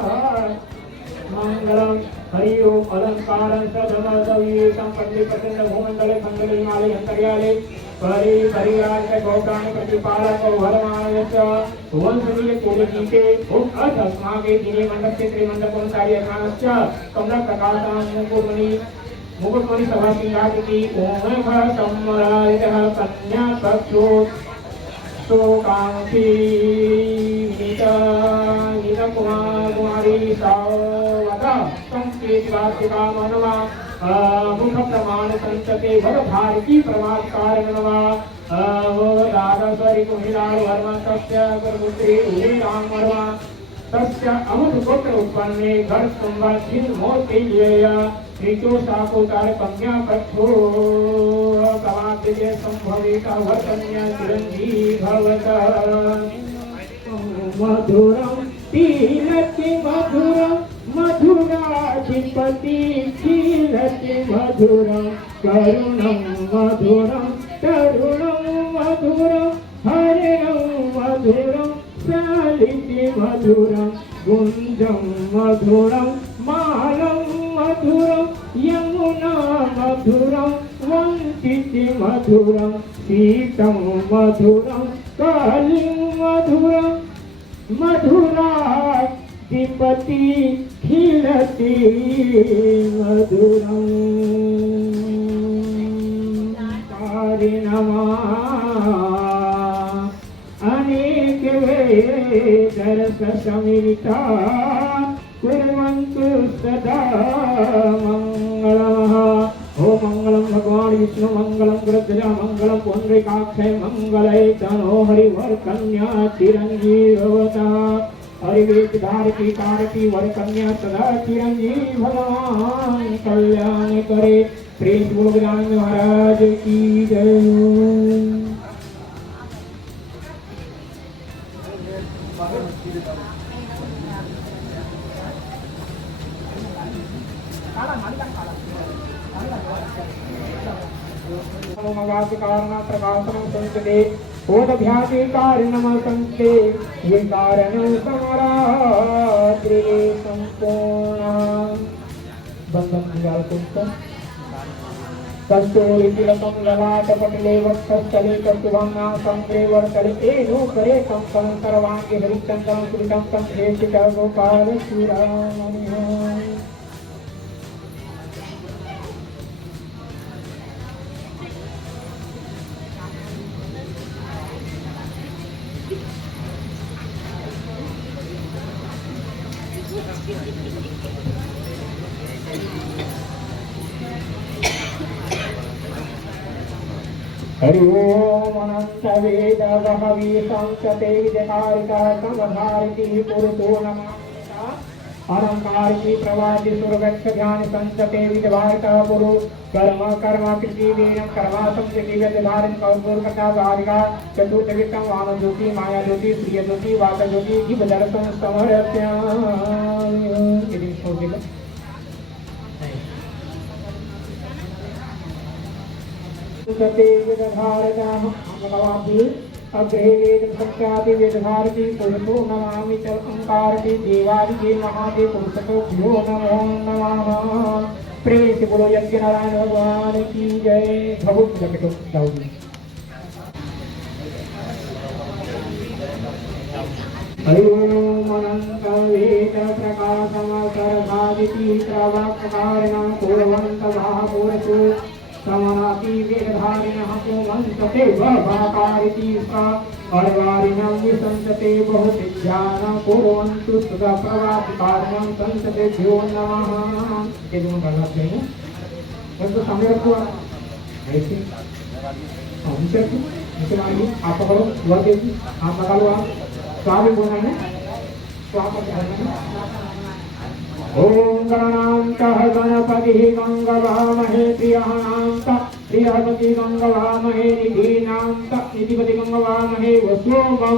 मंगलम हरि ओम अलंकारं सदमदये संपत्ति प्रचंड भूमंडले खंडले हिमालय अंतर्याले परि परिराज गौतानि प्रतिपालक वरमाय च वंशनीय कुलदीपे ओम अस्माके दिने मंडप क्षेत्रे मंडपं कार्य ज्ञानस्य कमला प्रकाशान् मुकुटमणि मुकुटमणि सभा सिंहासनी ओम सम्मरारितः कन्या पक्षो शोकांक्षी कुमारी सावता संकेत वार्तिका मनवा मुख प्रमाण संचते भर भारती प्रमाद कारणवा राधास्वरी कुमिलाल वर्मा तस्य गुरुपुत्री उदय राम वर्मा तस्य अमुत पुत्र उत्पन्ने घर संवाचिन मोति येया ऋतु साकोतार कन्या पक्षो कवाद्य संभविता वर्तन्या चिरंजीव भवता मधुरम तीलति मधुरम मधुराधिपति कीलति मधुरम करुणम मधुरम तरुणम मधुरम हरिणम मधुरम शालिति मधुरम गुंजम मधुरम मालम मधुरम यमुना मधुरम वंचिति मधुरम शीतम मधुरम कालिम मधुरम मधुराधिपति खिलति मधुरम कारिणमा अनेक वेदरस समिलिता कुर्वन्तु सदा मंगलम् ओ मंगलम भगवान विष्णु मंगलम गृध्वजा मंगलम पुंडरीकाक्षय मंगले तनो हरिवर कन्या चिरंजीव भवता हरिवेद धारती कारती वर कन्या सदा चिरंजीव भगवान कल्याण करे। प्रेम गुरुज्ञान महाराज की जय। कारना प्रकाशनम संचते ओदभ्याति कारणम संचते ये कारणम समरात्रि संपूर्ण बंधन निकाल कुंतम कस्तूरी तिलकम ललाट पटले वक्षस्थले कस्तुभंगा संग्रे वर्तले एनो करे कंकण सर्वांगे हरिचंदन सुरितम कंठेशित गोपाल श्रीरामणि हरि ओम अनंत वेद बहवी संचते विद्यकारिका समधारिति पुरुषो नमः अनंकारिकी प्रवादि सुरवक्ष ध्यान संचते विद्यवारिका पुरु कर्म कर्म कृति वेदम कर्मा संचति वेदधारण कौशल कथा वारिका चतुर्थ विक्रम वाम ज्योति माया ज्योति प्रिय ज्योति वाक ज्योति जीव दर्शन समर्प्यामि। सते वेदधारताः भगवान् अग्रे वेद सत्याति वेदधारति पुरुषो नमामि च ओंकारति देवादिके महादेव पुरुषो भ्यो नमो नमः। प्रेम से बोलो यज्ञ नारायण भगवान की जय। भगवत जगतो दाऊदी हरि ओम अनंत वेद प्रकाशम सर्वादिति प्रवक्तारणं कुर्वन्त महापुरुषो समानाति वेदधारिणः कुर्वन्ते भवकारिति सा अर्वारिणं विसंसते बहुविद्यानं कुर्वन्तु सदा प्रवादिकारणं संसते भ्यो नमः। ये दोनों गलत नहीं बस तो सामने रखो ऐसे हम से ऐसे मानिए आप पकड़ो वह देखिए आप लगा लो आप स्वामी बोलना है तो आप ओम गणानां गणपतिः गंगवामहे प्रियाणां प्रियपति गंगवामहे निधीनां निधिपति गंगवामहे वसोमं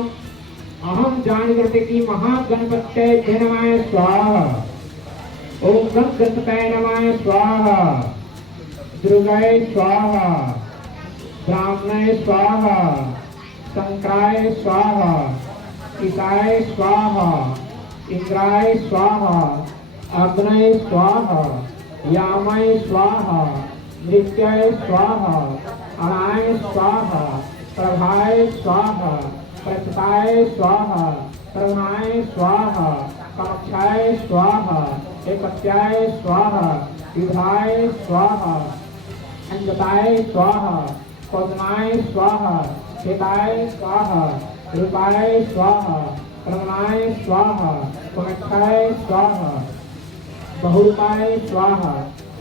अहम जान करते कि महागणपतये नमः स्वाहा। ओम गणपतये नमः स्वाहा दुर्गाय स्वाहा ब्राह्मणाय स्वाहा शंकराय स्वाहा ईशाय स्वाहा इंद्राय स्वाहा अग्नये स्वाहा यामाय स्वाहा नित्याय स्वाहा अनाय स्वाहा प्रभाय स्वाहा प्रतपाय स्वाहा प्रवणाय स्वाहा काक्षाय स्वाहा एकत्याय स्वाहा विधाय स्वाहा अंजताय स्वाहा पद्माय स्वाहा हिताय स्वाहा रूपाय स्वाहा रमणाय स्वाहा पुनक्षाय स्वाहा बहुरूपाय स्वाहा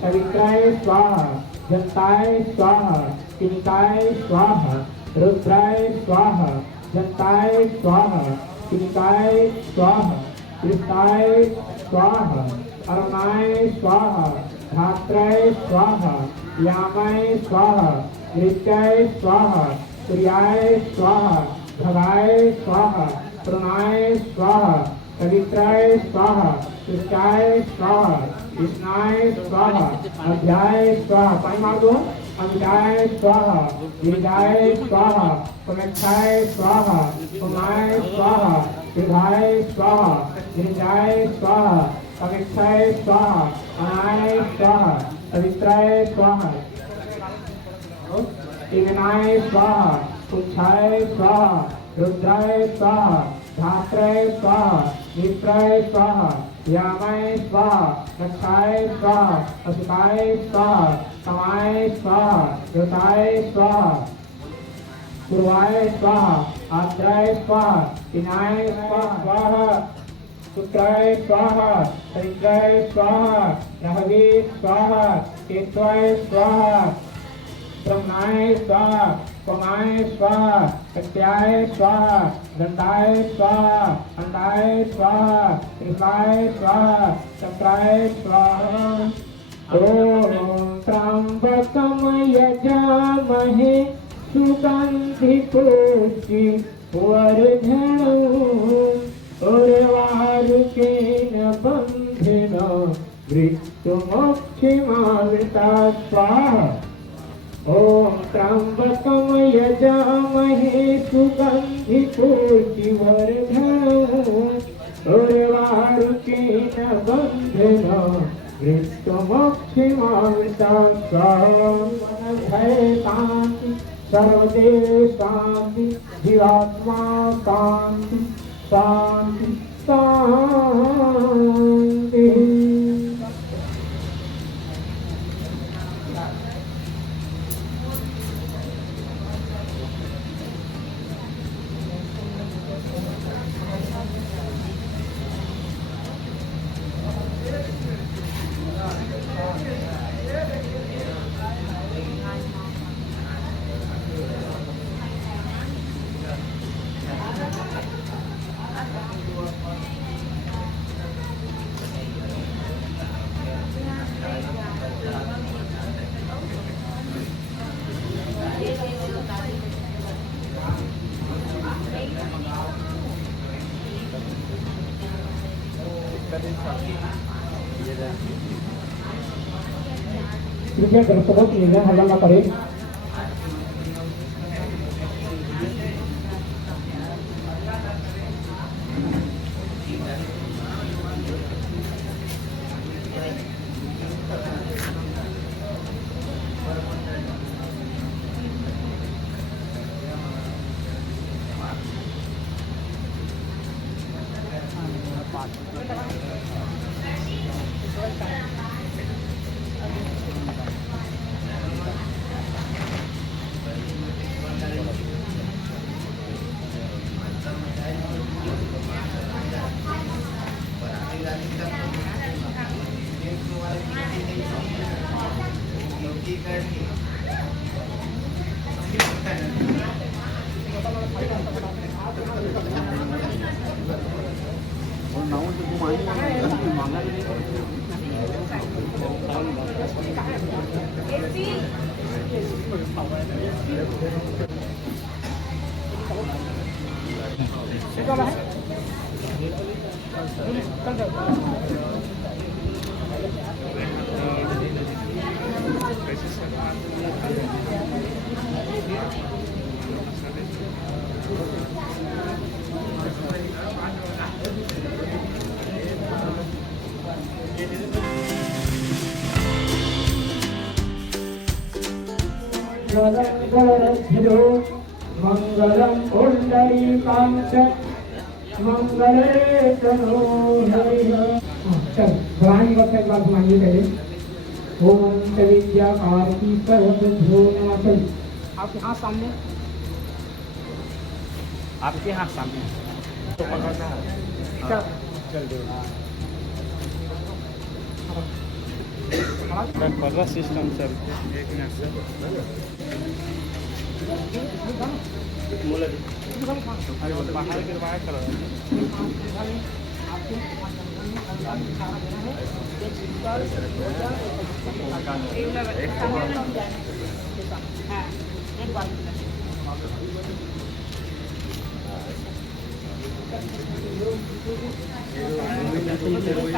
पवित्राय स्वाहा जनताय स्वाहा किनिकाय स्वाहा रुद्राय स्वाहा जनताय स्वाहा किनिकाय स्वाहा कृष्णाय स्वाहा अरुणाय स्वाहा धात्राय स्वाहा यामाय स्वाहा नित्याय स्वाहा प्रियाय स्वाहा भगाय स्वाहा प्रणाय स्वाहा पवित्राय स्वाहा कृष्णाय स्वाहा कृष्णाय स्वाहा अध्याय स्वाहा पानी मार दो अमिताय स्वाहा विदाय स्वाहा पमेक्षाय स्वाहा पुमाय स्वाहा विधाय स्वाहा विदाय स्वाहा पमेक्षाय स्वाहा अनाय स्वाहा पवित्राय स्वाहा इवनाय स्वाहा पुच्छाय स्वाहा रुद्राय स्वाहा धात्राय स्वाहा मित्राय स्वाहा यामाय स्वाहा रक्षाय स्वाहा अशुकाय स्वाहा समाय स्वाहा ऋताय स्वाहा पूर्वाय स्वाहा आद्राय स्वाहा विनाय स्वाहा पुत्राय स्वाहा पवित्राय स्वाहा रहवे स्वाहा केत्वाय स्वाहा ब्रह्माय स्वाहा पमाय स्वाहा सत्याय स्वाहा दंडाय स्वाहा अंडाय स्वाहा कृपाय स्वाहा चक्राय स्वाहा ओम त्र्यंबकम यजामहे सुगंधि पुष्टि वर्धनम् उर्वारुकेन बन्धेन मृत्युमोक्षमावृता स्वाहा ओम त्र्यंबकम यजामहे सुगंधि पुष्टिवर्धनम् उर्वारुकेन बन्धेन मृत्युमोक्षमावृता स्वाहा भय शांति सर्वदेव शांति जीवात्मा शांति शांति शांति। कृपया दर्शकों की निगाह हल्ला न करें। मंगलम पुंडरीकांच मंगले तनो हरिः। चल भगवान की बात मानिए पहले। ओम विद्या कारकी सर्वभ्यो नमः। आपके हाथ सामने, आपके हाथ सामने तो पकड़ना है। चल दो कर्रा सिस्टम सर एक मिनट सर बाहर के बाहर करो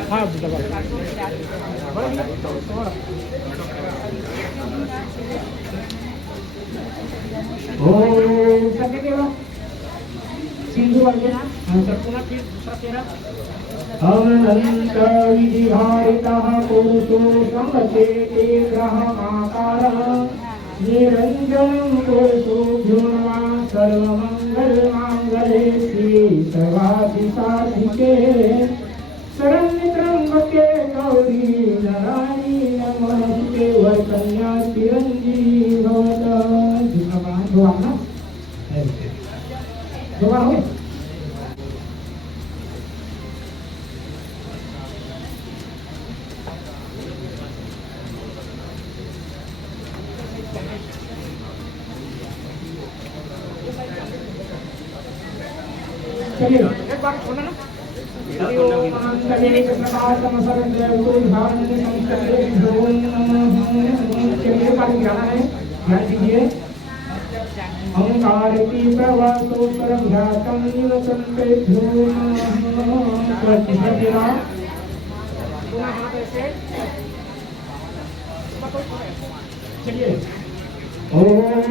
हाँ दबा ओम सत्यदेव सिंधु अर्जुना पुनः फिर दूसरा चेहरा अनंत विधिहारितः पुरुषो समचेते ग्रहमाकारः निरञ्जनं पुरुषो भ्योर्वां सर्वमङ्गलमाङ्गले श्री सर्वाधिसाधिके शरण्यत्र्यम्बके गौरी नारायणी नमोस्तुते वरकन्या चिरञ्जीवी भवतः। भगवान ना भगवान हो चलिए एक बार खोलना ना। अहंकार की प्रवासो परभ्यातम निवसन्ते चलिए ओम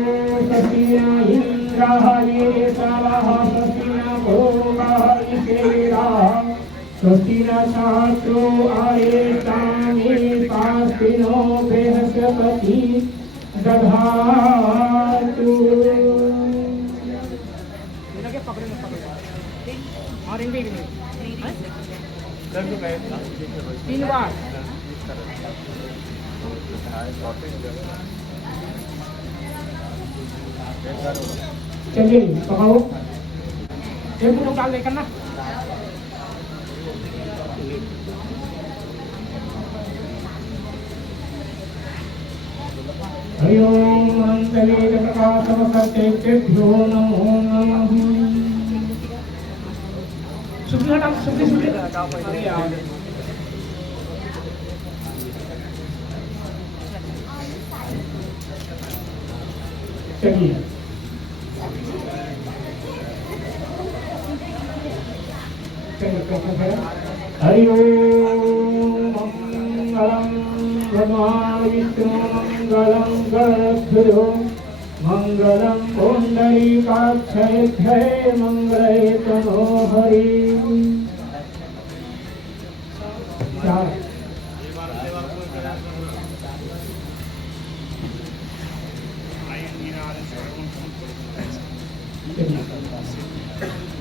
सतीना इंद्राये स्वाहा सतीना भोगायिकेरा सतीना शास्त्रो आयेतानि पास्तिनो बृहस्पति दधातु। पकड़े और इनके तीन बार चलिए पकाओ एक मिनट डाल लेकर ना। हरि ओम अंतवेद प्रकाशम सत्येभ्यो नमो नमः। सुबह हटा सुबह चलिए हरि ओम मंगलम भगवान विष्णु मंगलम गरुड़ध्वजो मंगलम पुंडरीकाक्षय जय मंगले तनो हरि।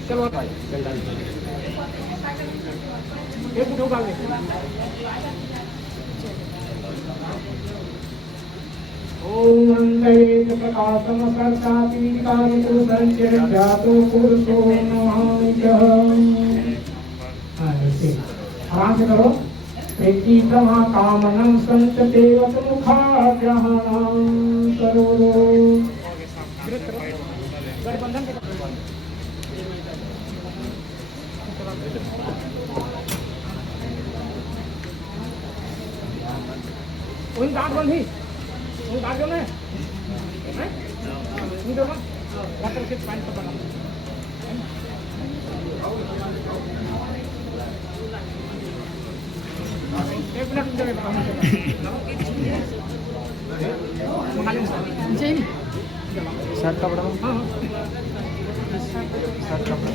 चलो एक मिनट डाल ले। ओम मंगलेश प्रकाशम कर्ताति कारितो संचरितो पुरुषो नमामितः। आराम से करो। प्रीतितमा कामनं संततेवत मुखाग्रहणं करोरो। गठबंधन वही दांत बंद ही वो दांत जो है नहीं दो ना वाटर से पानी पकड़ना एक मिनट चाहिए शर्ट कपड़ा हाँ शर्ट कपड़ा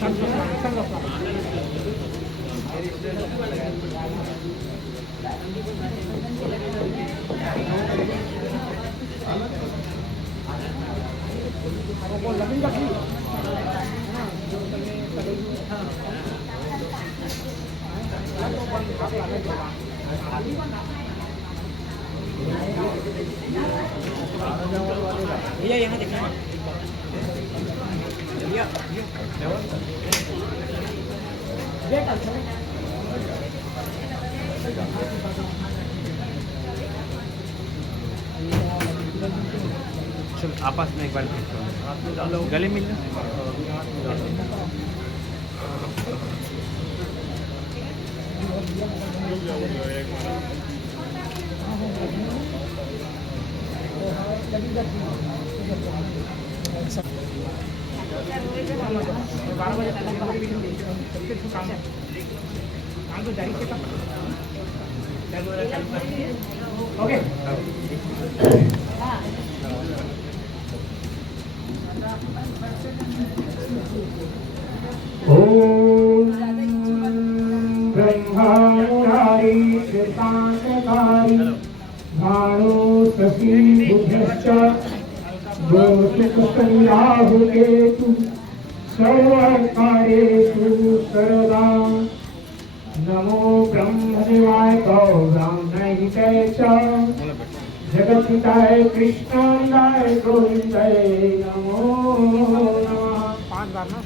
भैया यहाँ देखना भैया चल आपस में एक बार गले मिल ओके ओम ब्रह्माचारी शांतकारी भानु शशि बुद्धश्च गोसुखसंराहु केतु सर्वकार्येषु सर्वदा नमो ब्रह्मदेवाय ब्राह्मणहिताय च जगत्पिताय कृष्णाय गोविन्दाय नमो नमः। 5 बार ना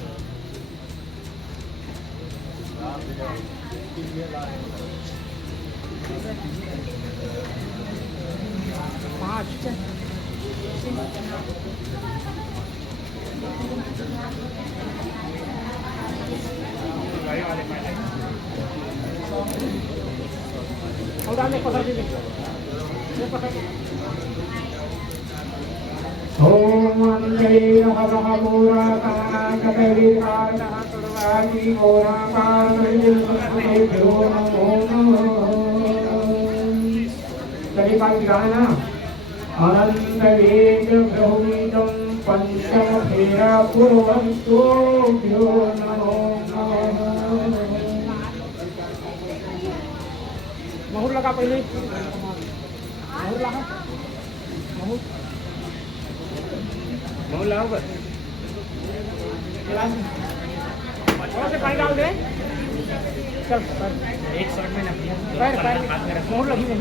और आने पकड़ दीजिए ये पकड़ ओम मंगले हवः मोरा काकविहारः सर्वाणि मोरा पार्वतीभ्यो नमो नमः। चलिए बात गाना अनंत वेद ब्रह्मीदं पंचम फेरा पूर्वन्तोभ्यो नमो नमः। महूर लगा पहले महूर लगा महूर लगाओ बस थोड़ा से पानी डाल दे चल एक शॉट में ना पैर पैर महूर लगी नहीं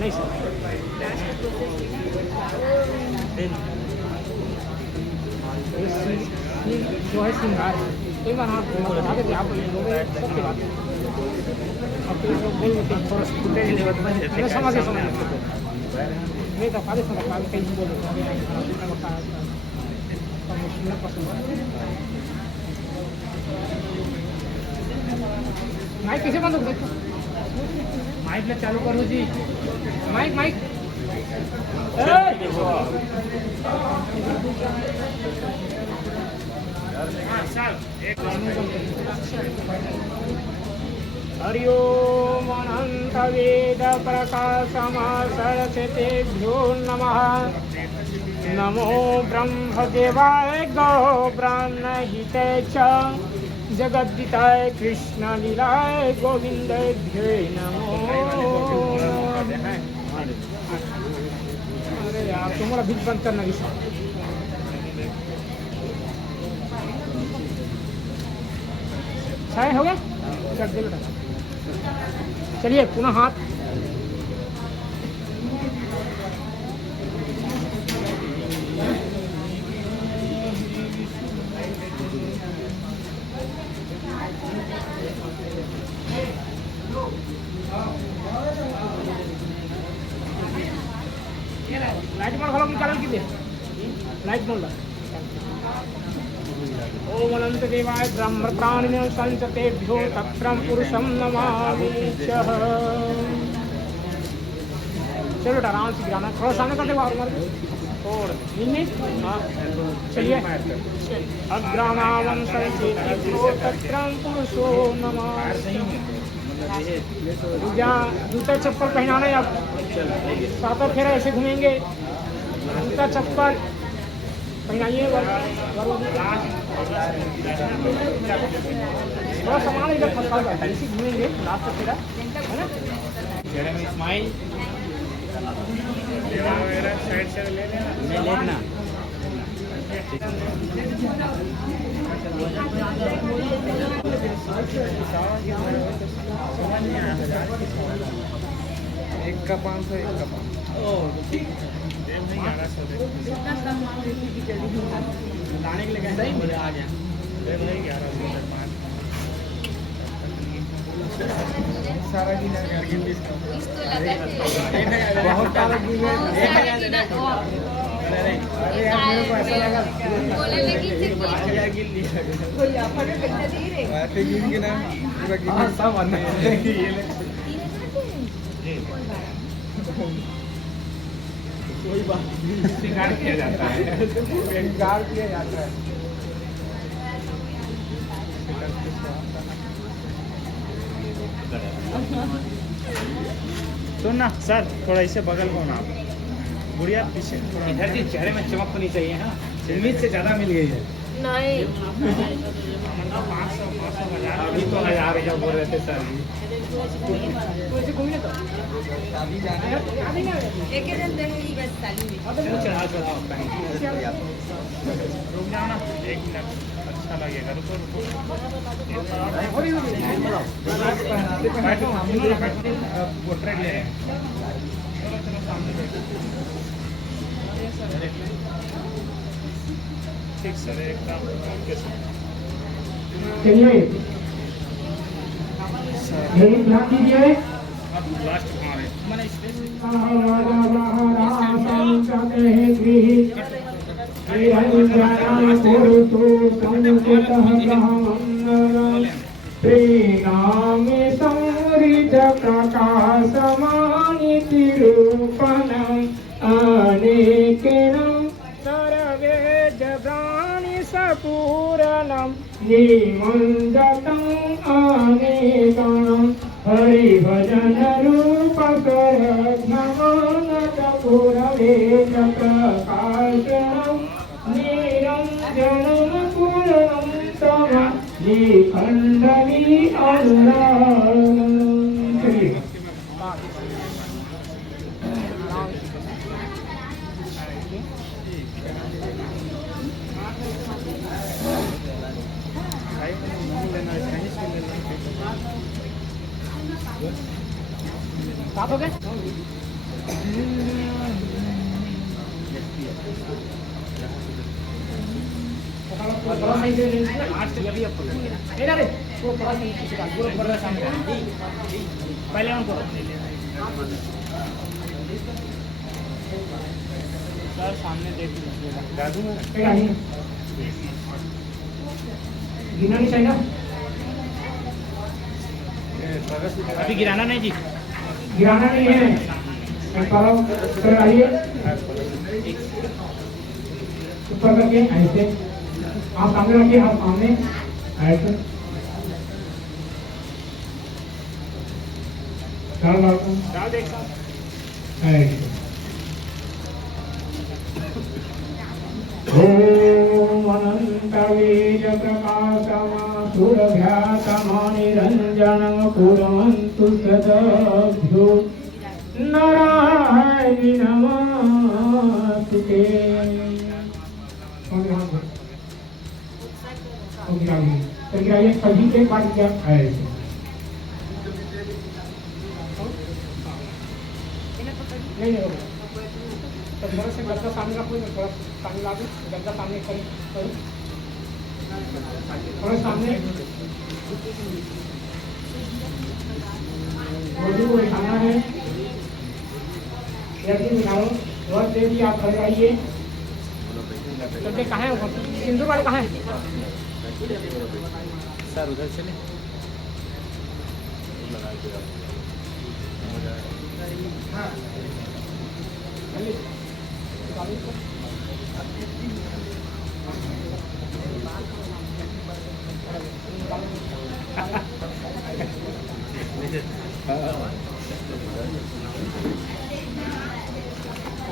नहीं सर जो है श्रृंगार एक बार आप बता देते आप सबके बात अब तो लोग बोल देते हैं थोड़ा सा समझ नहीं तो फादे समझ पाए कहीं बोलो मुश्किल पसंद माइक कैसे बंद हो देखो माइक ले चालू करो जी माइक माइक हरि ओम अनंत वेद प्रकाशमासरस्वतेभ्यो नमः। नमो ब्रह्मदेवाय गो ब्राह्मणहिताय च जगद्दिताय कृष्णलीलाय गोविन्देभ्यो नमो। अरे यार तुम्हारा बीच बंद करना किसी छाए हो गया चल दे बेटा चलिए पुनः हाथ लाइट मोड खोलो निकाल के दे लाइट मोड ओम अनंत देवाय ब्रह्म प्राणिन संचतेभ्यो तत्रं पुरुषं नमामि च। चलो आराम से गिराना थोड़ा सामने कर दे और हाँ चलिए अग्रामावं संचतेभ्यो तत्रं पुरुषो नमामि। जूता चप्पल पहनाना है आप 7 फेरा ऐसे घूमेंगे जूता चप्पल पहनाइए थोड़ा सामान इधर फंसा हुआ है इसी घूमेंगे लास्ट फेरा है ना स्माइल साइड से ले लेना लेना समझ नहीं आया 1000 की सोना एक का 500 एक का 500 देव नहीं 1100 दे लाने के लिए कैसे मुझे आ गया देव नहीं 1100 दे 5 सारा डिनर करके डिस्काउंट बहुत बहुत सारा डिनर अरे यार मेरे को ऐसा लगा बोलने लगी थी कि आलिया गिल लिया ऐसे गिन के ना पूरा गिन सब बनना है ये ले कोई बात नहीं श्रृंगार किया जाता है श्रृंगार किया जाता है सुन ना सर थोड़ा इसे बगल को ना बुढ़िया पीछे इधर से चेहरे में चमक होनी चाहिए हाँ उम्मीद से ज्यादा मिल गई है नहीं 500 1000 अभी तो 1000 जब बोल रहे थे सर शादी जाना है एक दिन देंगे बस साली में चढ़ाओ चढ़ाओ रुक जाओ ना 1 मिनट अच्छा लगेगा रुको बैठो हम लोग पोर्ट्रेट ले रहे हैं चलो चलो सामने बैठो ठीक सर एकदम ओके सर चलिए मेरी ध्यान दीजिए अब लास्ट कहाँ है मैंने प्रेणामि संहृत प्रकाशमानि तिरूपणम् अनेकेनं सर्वेद प्राणि सपूरणम् निमंजतं अनेकं हरिभजन रूपकरघ्नमानतपुरवेद प्रकाशनं निरञ्जनं पूर्णं तम निखण्डनी अनुरागम् साफ हो गए थोड़ा सही से आज से अभी अब ए रे वो थोड़ा सा पीछे का पूरा ऊपर सामने पहले हमको सर सामने देख लीजिएगा दादू में गिना नहीं चाहिए ना अभी गिराना नहीं जी गिराना नहीं है सर आइए ऊपर करके ऐसे आप सामने रखिए आप सामने ऐसे डाल देख ऐसे ओम अनंत वीर प्रकाशमासुरभ्यातमनिरञ्जनं कुर्वन्तु सदाभ्यो नारायण नमस्ते सभी के पास क्या है नहीं तो थोड़ा से गद्दा सामने रखो थोड़ा सामने ला दो गद्दा सामने करो थोड़ा सामने वजू को बिठाना है बिठाओ और देवी आप खड़े आइए कहाँ है सिंदूर वाले कहाँ है सर उधर चले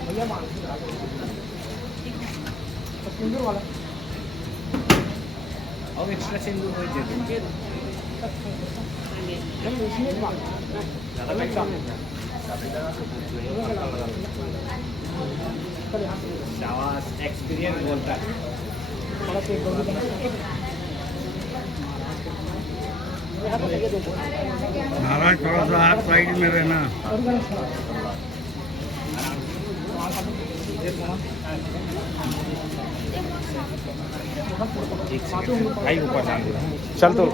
भैया मान सिंदूर वाला और एक्स्ट्रा सिंदूर हो जाए नहीं उसमें मान शाबाश एक्सपीरियंस बोलता है थोड़ा से महाराज थोड़ा सा आप साइड में रहना। भाई ऊपर डाल दो। चल तो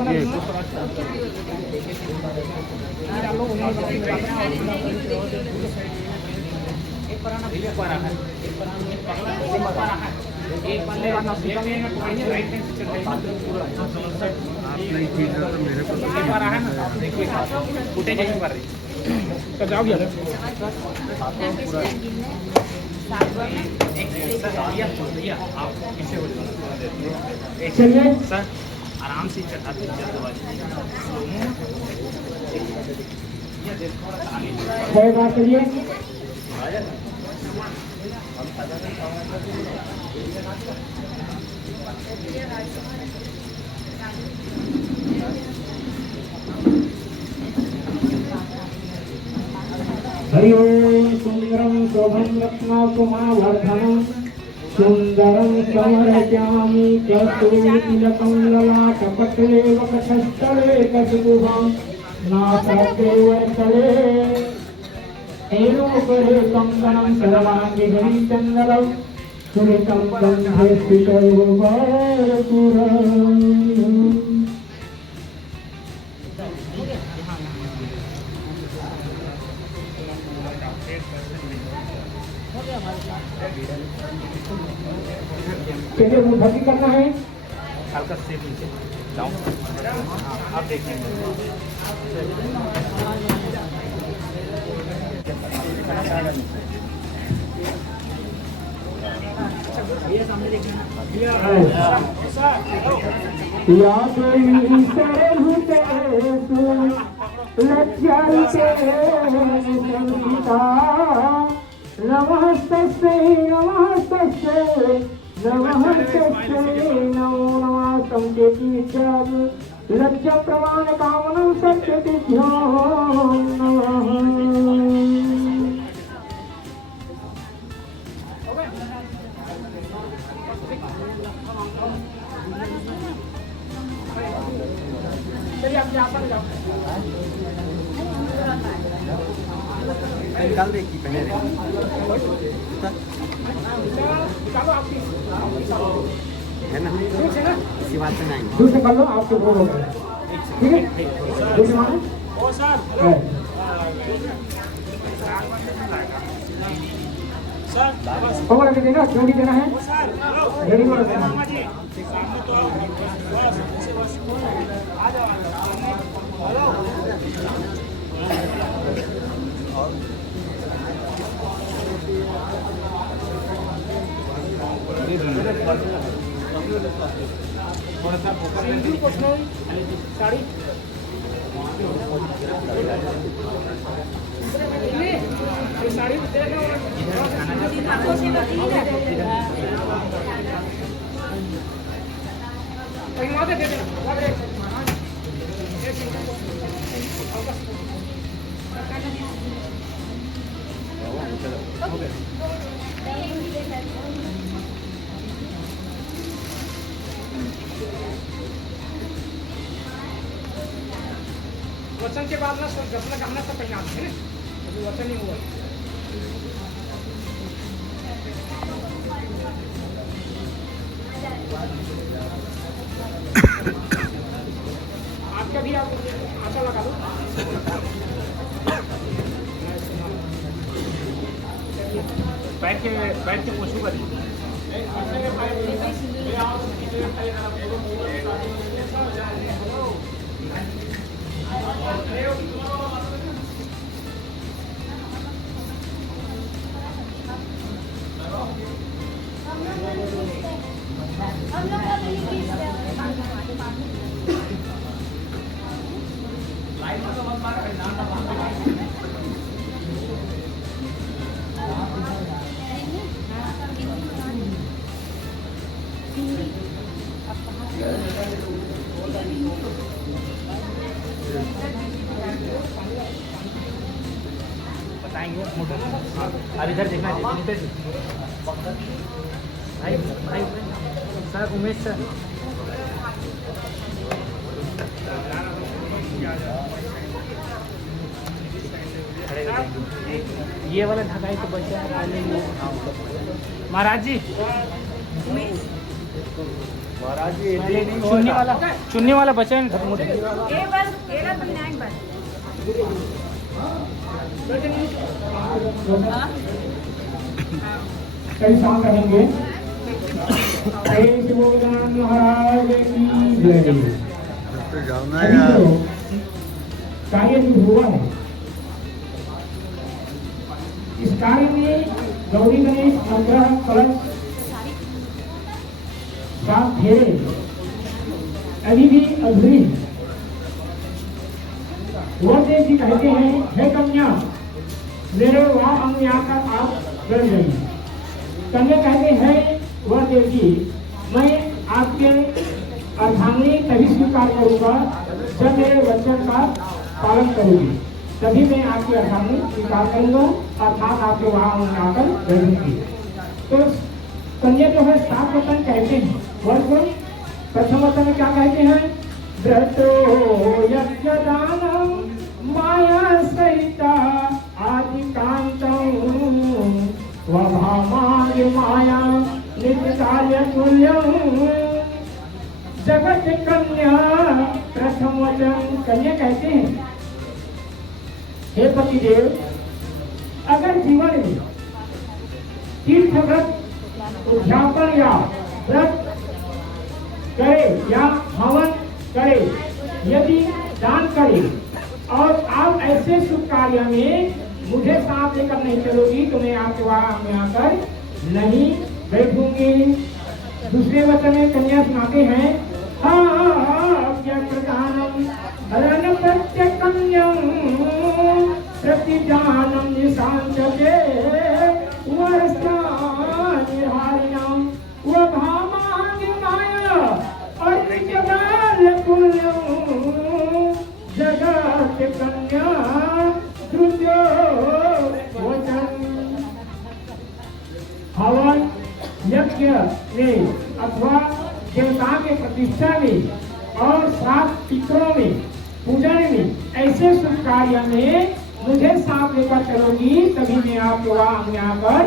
ये चलिए सर आराम से चढ़ा खड़े बात करिए। हरि ओम। सुंदरम शोभम रत्नाकुमावर्धनम सुंदरम समर्पयामि कस्तूरितिलकं ललाटपटले वक्षस्थले कसुभं नासदेवतले एनोपरे कंकणं सर्वांगे हरिचन्दनं सुरितं कंठे स्थितौ वारपुरम्। चलिए मुंडकी करना है। हल्का से नीचे डाउन आप देखिए या कोई सर्वभूते लज्जन्ते संहिता नमस्तस्यै नमस्तस्यै नमस्तस्यै नमो नमः संकेतीभ्यः लज्जा प्रमाण कामनं संकेतीभ्यो नमः। निकाल दे की पहले है ना, इसी बात में नहीं दूसरे कर लो आपके वो हो गए। ठीक है दूसरे मानो पकड़ के देना, चोरी देना है रेडी में रखना। साड़ी वचन के बाद ना जपना करना सब पहना है ना, अभी वचन नहीं हुआ। आपका भी आप आशा लगा दो। बैठ के पूछू करी बताएंगे अब इधर देखना चाहिए भाई भाई सर उमेश सर ये वाला ढकाई तो बचा है महाराज जी। महाराज जी ये नहीं चुन्नी वाला बचा है ना मुझे। ये बस एरा तो नहीं बस कई सॉन्ग करेंगे। जय शिवदान महाराज की जय। अभी तो कार्य जो हुआ है, इस कार्य में गौरी गणेश अनुग्रह कलश 7 फेरे अभी भी अधूरी। वरदेव जी कहते हैं, हे कन्या मेरे वहां अंग आकर आप गड़ गई। कन्या कहते हैं, वरदेव जी मैं आपके अर्धांगिनी तभी स्वीकार करूंगा जब मेरे वचन का पालन करूंगी, तभी मैं आपकी अर्धांगिनी स्वीकार करूंगा, अर्थात आपके वहां अंग आकर गड़ूंगी। तो कन्या जो है 7 वचन कहते हैं। वर्ष प्रथम वचन में क्या कहते हैं? व्रतो यज्ञदानं माया सहिता आदि कांतं वभामादि माया नित्य कार्य तुल्यं। जगत कन्या प्रथम वचन कन्या कहते हैं, हे पतिदेव अगर जीवन में तीर्थ व्रत उद्यापन या व्रत करे या हवन करे, यदि दान करे और आप ऐसे शुभ कार्य में मुझे साथ लेकर नहीं चलोगी तो मैं आपके वहां में आकर नहीं बैठूंगी। दूसरे वचन में कन्या सुनाते हैं, प्रधानम प्रत्यकन्यम प्रतिजानम निशांचते वर्षानिहारिणम वभामानि माया जगत कन्या तृतीयो वचन। हवन यज्ञ में अथवा देवता के प्रतिष्ठा में और श्राद्ध पितरों में पूजन में ऐसे शुभ कार्य में मुझे साथ लेकर चलोगी तभी मैं आपके वहां में आकर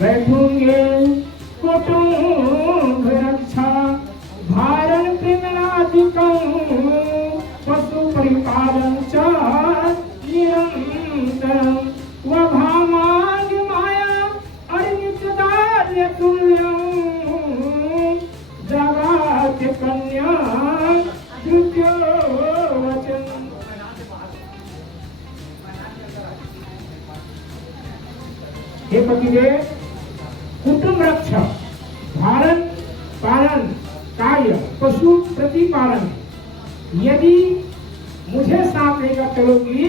बैठूंगे। कुटुंब रक्षा भारण प्रेमनादिकं पशु परिपालन च निरंतरं वभामादि माया अनित्यदार्य तुल्यं। जगत कन्या तृतीयो वचन। हे पतिदेव कुटुंब रक्षा भारण पालन कार्य पशु प्रतिपालन यदि मुझे साथ लेकर चलोगी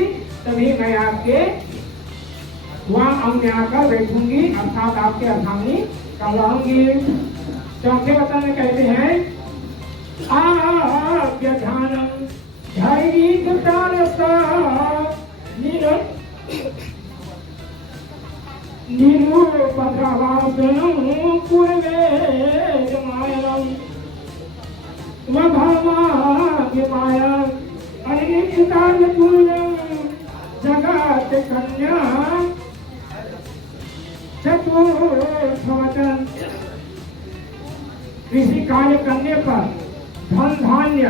तभी मैं आपके वहां अंग में आकर बैठूंगी, अर्थात आपके अर्धांगिनी कहलाऊंगी। चौथे वचन में कहते हैं, आज्ञानम धैर्य कृतारसा निरूपद्रवासनं पूर्वे जमायनं वभामादि माया अनित्यकार्य तुल्यं। जगत कन्या चतुर्थ वचन। किसी कार्य करने पर धन धान्य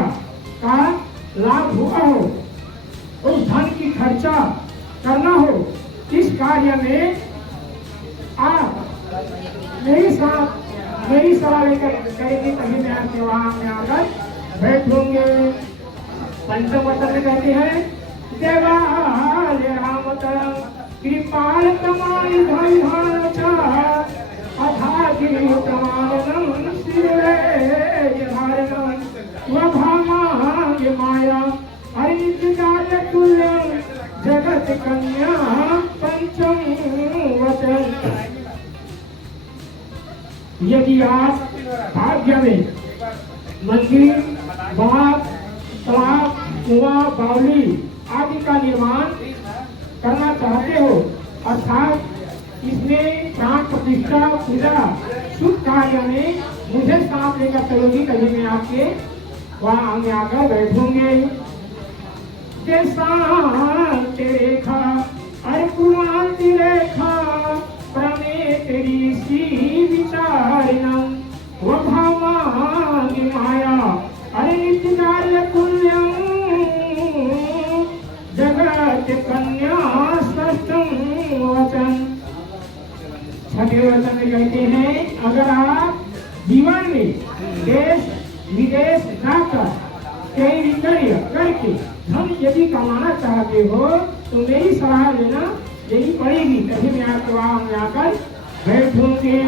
का लाभ हुआ हो, उस धन की खर्चा करना हो, इस कार्य में आप मेरी सलाह लेकर करेंगे तभी मैं आपके वहां में आकर बैठूंगे। पंचम वचन में कहते हैं, देवालय रामतरम कृपाल प्रमाण प्रमाणम वभामादि माया अनित्यकार्य तुल्यं। जगत कन्या पंचम वचन। यदि आप भाग्य में मंदिर बाग तालाब कुआं बावली आदि का निर्माण करना चाहते हो, अर्थात इसमें प्राण प्रतिष्ठा पूजा शुभ कार्य में मुझे साथ लेकर चलोगी तभी मैं आपके वहां आगे आकर बैठूंगे। शांति रेखा अरे पूर्णांति रेखा देखिए, धन यदि कमाना चाहते हो तो मेरी सलाह लेना यही पड़ेगी, तभी मैं आपके वहां में आकर बैठूंगे।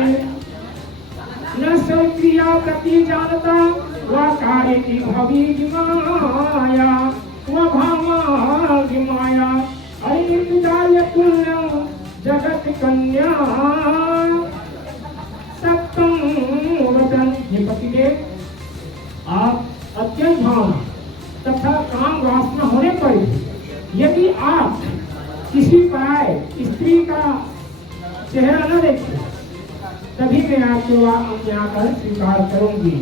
न क्रिया प्रति जानता वह कार्य की भवी माया, वह भामागी माया अरिदाय पुण्य जगत कन्या सप्तम वचन। ये पतिदेव आप अत्यंत भावना तथा काम वासना होने पर यदि आप किसी पराये स्त्री का चेहरा न देखें तभी मैं आपको यहाँ पर स्वीकार करूंगी।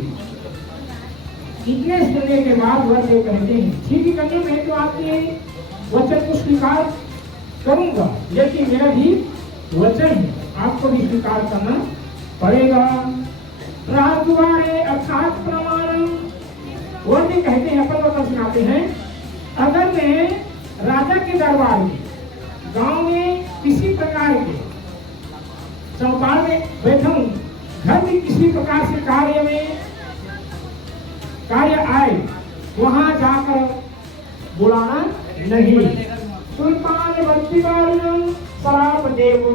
इतने सुनने के बाद वह ये कहते हैं ठीक ही करने में तो आपके वचन को स्वीकार करूंगा, लेकिन मेरा भी वचन है, आपको भी स्वीकार करना पड़ेगा। राजकुमारे अर्थात प्रमाण, वो भी कहते हैं अपन वचन सुनाते हैं, अगर मैं राजा के दरबार में गांव में किसी प्रकार के चौपाल में बैठा हूं, घर में किसी प्रकार से कार्य आए, वहां जाकर बुलाना नहीं। सुल्तान बत्ती शराब देवो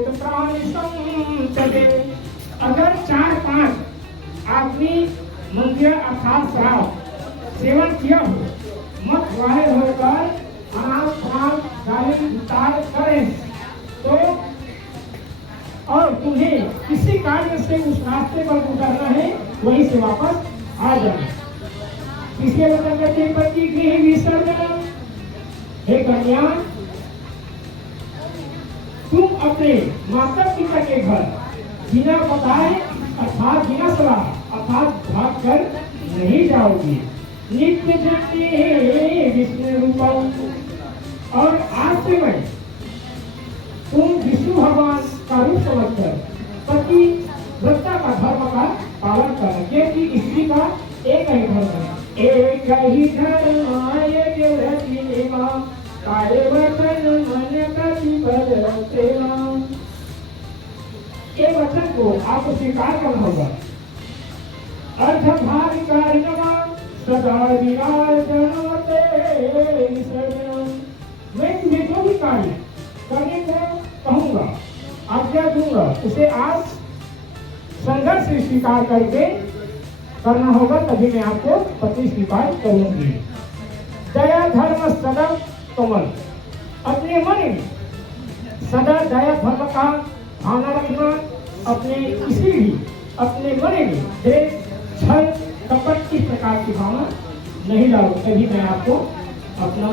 अगर 4-5 आदमी मंदिर अर्थात शराब सेवन किया हो, मत वाले होकर अनाथ करें तो और तुम्हें किसी कार्य से उस रास्ते पर गुजरना है, वहीं से वापस आ जाना। इसके मतलब पति गृह विसर्जन। हे कन्या, तुम अपने माता पिता के घर बिना बताए अर्थात बिना सलाह अर्थात भाग कर नहीं जाओगी। नित्य जन्मे विष्णु रूपम, और आज से मैं तुम विष्णु भगवान का रूप समझकर पति व्रता का धर्म का पालन करना, क्योंकि स्त्री का एक ही धर्म है, एक ही धर्म ये वचन को आपको स्वीकार करना होगा। अर्थ भाग कारिणवा सदा विराजनते विसर्जनम, मैं तुम्हें जो भी कार्य करने को कहूँगा, आज्ञा दूंगा, उसे आज संघर्ष से स्वीकार करके करना होगा, तभी मैं आपको पति स्वीकार करूंगी। दया धर्म सदा कमल, अपने मन में सदा दया धर्म का भावना रखना, अपने किसी भी अपने मन में द्वेष छल कपट इस प्रकार की भावना नहीं लाओ, तभी मैं आपको अपना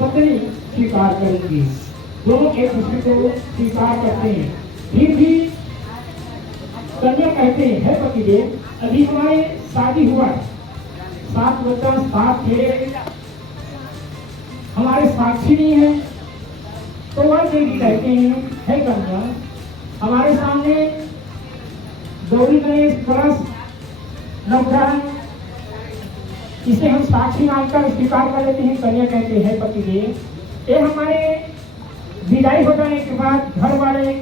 पत्नी स्वीकार करूंगी। दोनों एक दूसरे को स्वीकार करते हैं, फिर भी कन्या कहते हैं, है पतिदेव, अभी हमारे शादी हुआ, 7 बच्चा 7 फेरे, हमारे साक्षी नहीं है, तो वह देवी कहते हैं, है कन्या, हमारे सामने गौरी गणेश कलश नवग्रह, इसे हम साक्षी मानकर स्वीकार कर लेते हैं। कन्या कहते हैं, पतिदेव, ये हमारे विदाई हो जाने के बाद घर वाले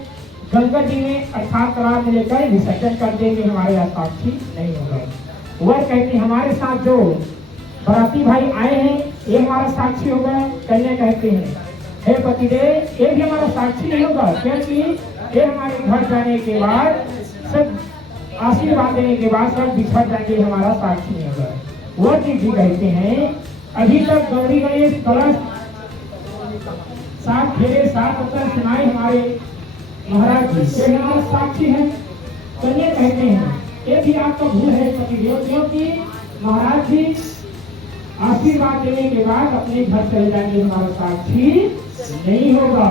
गंगा जी में अर्थात तालाब में लेकर विसर्जन कर देंगे, हमारे यहाँ साक्षी नहीं होगा। वह कहते हैं, हमारे साथ जो बराती भाई आए हैं ये हमारा साक्षी होगा। कन्या कहते हैं, हे पतिदेव, ये भी हमारा साक्षी नहीं होगा, क्योंकि ये हमारे घर जाने के बाद सब आशीर्वाद देने के बाद सब बिछड़ जाएंगे, हमारा साक्षी नहीं होगा। वह जी कहते हैं, अभी तक गौरी गणेश कलश 7 फेरे 7 उत्तर सुनाए हमारे महाराज जी, ये हमारा साक्षी है। कन्या कहते हैं, ये भी आपका भूल है पतिदेव, क्योंकि महाराज जी आशीर्वाद देने के बाद अपने घर चले जाएंगे, हमारा साक्षी नहीं होगा।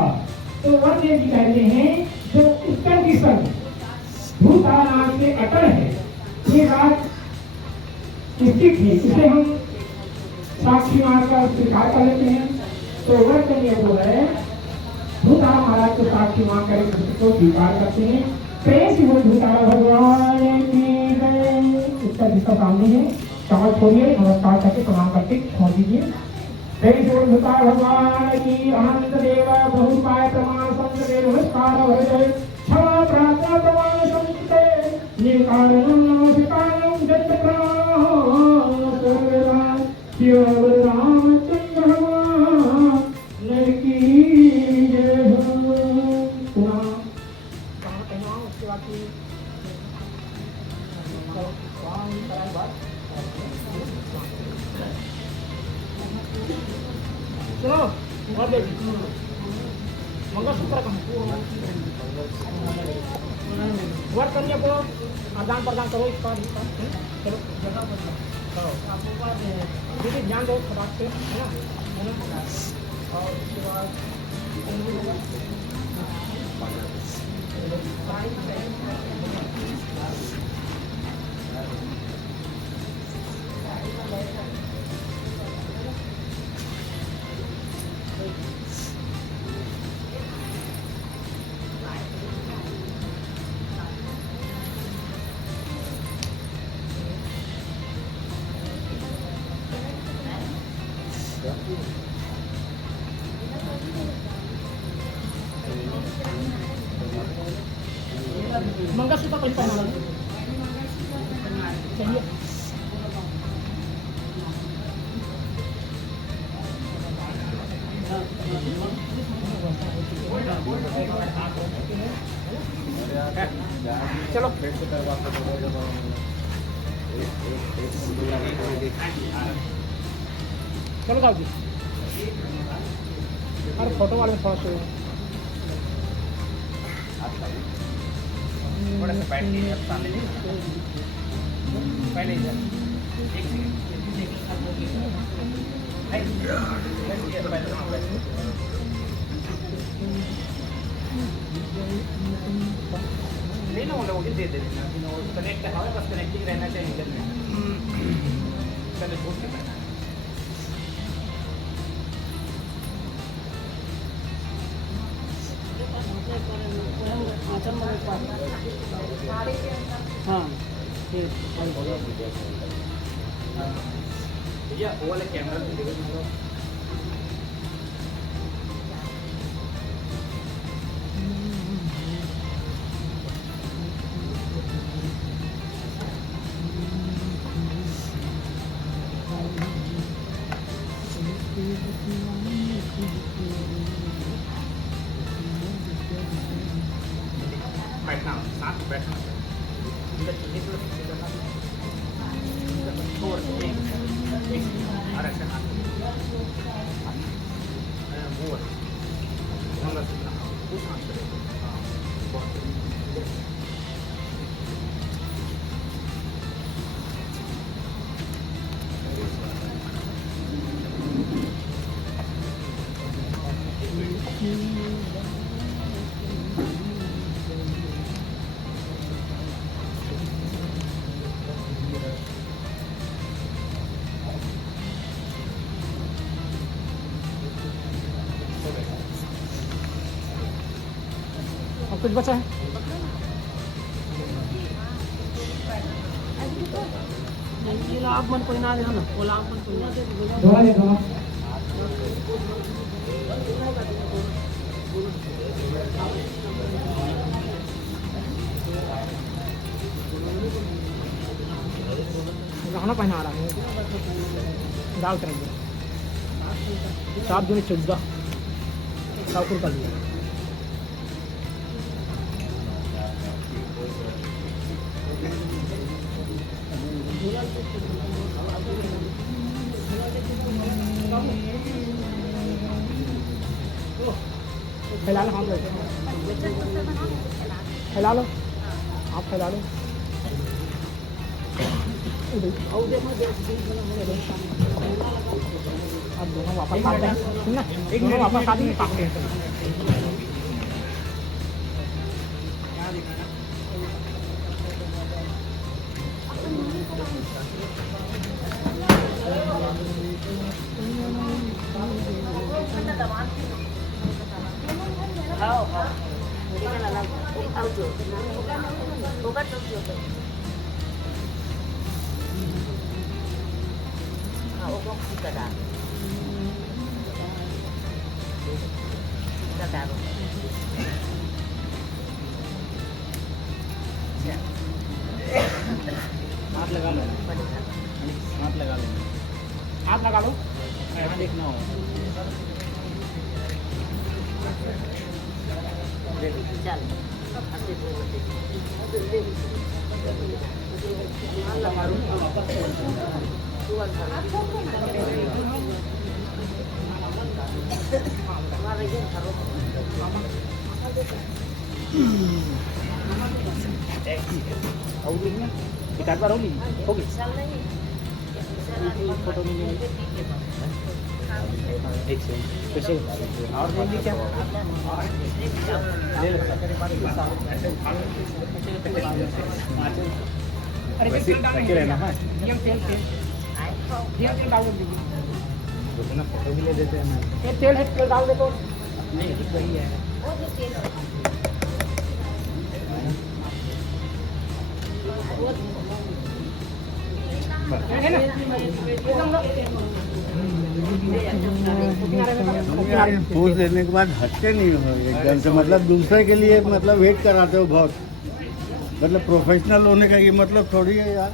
तो वह जी कहते हैं, जो उत्तर दिशा भूतानाथ से अटल है, ये बात स्थित है, इसे हम साक्षी मानकर स्वीकार कर लेते हैं। तो वह कन्या जो है भूतारा महाराज को साक्षी मानकर उसको स्वीकार करते हैं। प्रेम से वो भूतारा भगवान की जय, उत्तर दिशा सामने है, क्षमा छोड़िए, नमस्कार करके प्रणाम करके छोड़ दीजिए। प्रेम से वो भूतारा भगवान की अनंत देव बहुपाय प्रमाण संत देव नमस्कार हृदय क्षमा प्रार्थना प्रमाण संत निर्कारणम नमस्कारम जय प्रणाम सर्वदा शिव राम चलो और देखिए मंगलसूत्र कहाँ वर कन्या को आदान प्रदान करो इसका चलो दीदी ध्यान दो फटाक से है ना और उसके बाद मंगलसूत्र कहीं पहना चाहिए चलो चलो साहब जी अरे फोटो वाले में थोड़ा सा थोड़ा सा बैठ के सामने पहले इधर नहीं ना वो दे देना कनेक्ट है बस कनेक्टिंग रहना चाहिए इधर में पहले छोड़ के बैठना हाँ भैया वो वाला कैमरा भी देखो बैठना साथ बैठना छोड़ एक और ऐसे हाथ वो उस हाथ से और कुछ बचा है आप मन कोई ना देना बोला आप मन कोई ना दे थोड़ा ये थोड़ा गहना पहना रहा है दाल करेंगे सात दिन 14 ठाकुर का लिया फैला लो हाथ लेके फैला लो आप फैला लो अब दोनों वापस आते हैं सुनना दोनों वापस आते हैं काटते हैं हाथ लगा लो हाथ लगा लो हाथ लगा लो यहाँ देखना हो चल एक आध बार होगी फोटो नहीं है। एक सेकंड कैसे और देंगे क्या ले लो अरे तेल डाल रहना है तेल डाल दीजिए ना फोटो भी ले देते हैं ये तेल है तेल डाल दे तो नहीं वही है पोज देने के बाद हटते नहीं हो एकदम से, मतलब दूसरे के लिए मतलब वेट कराते हो बहुत, मतलब प्रोफेशनल होने का ये मतलब थोड़ी है यार।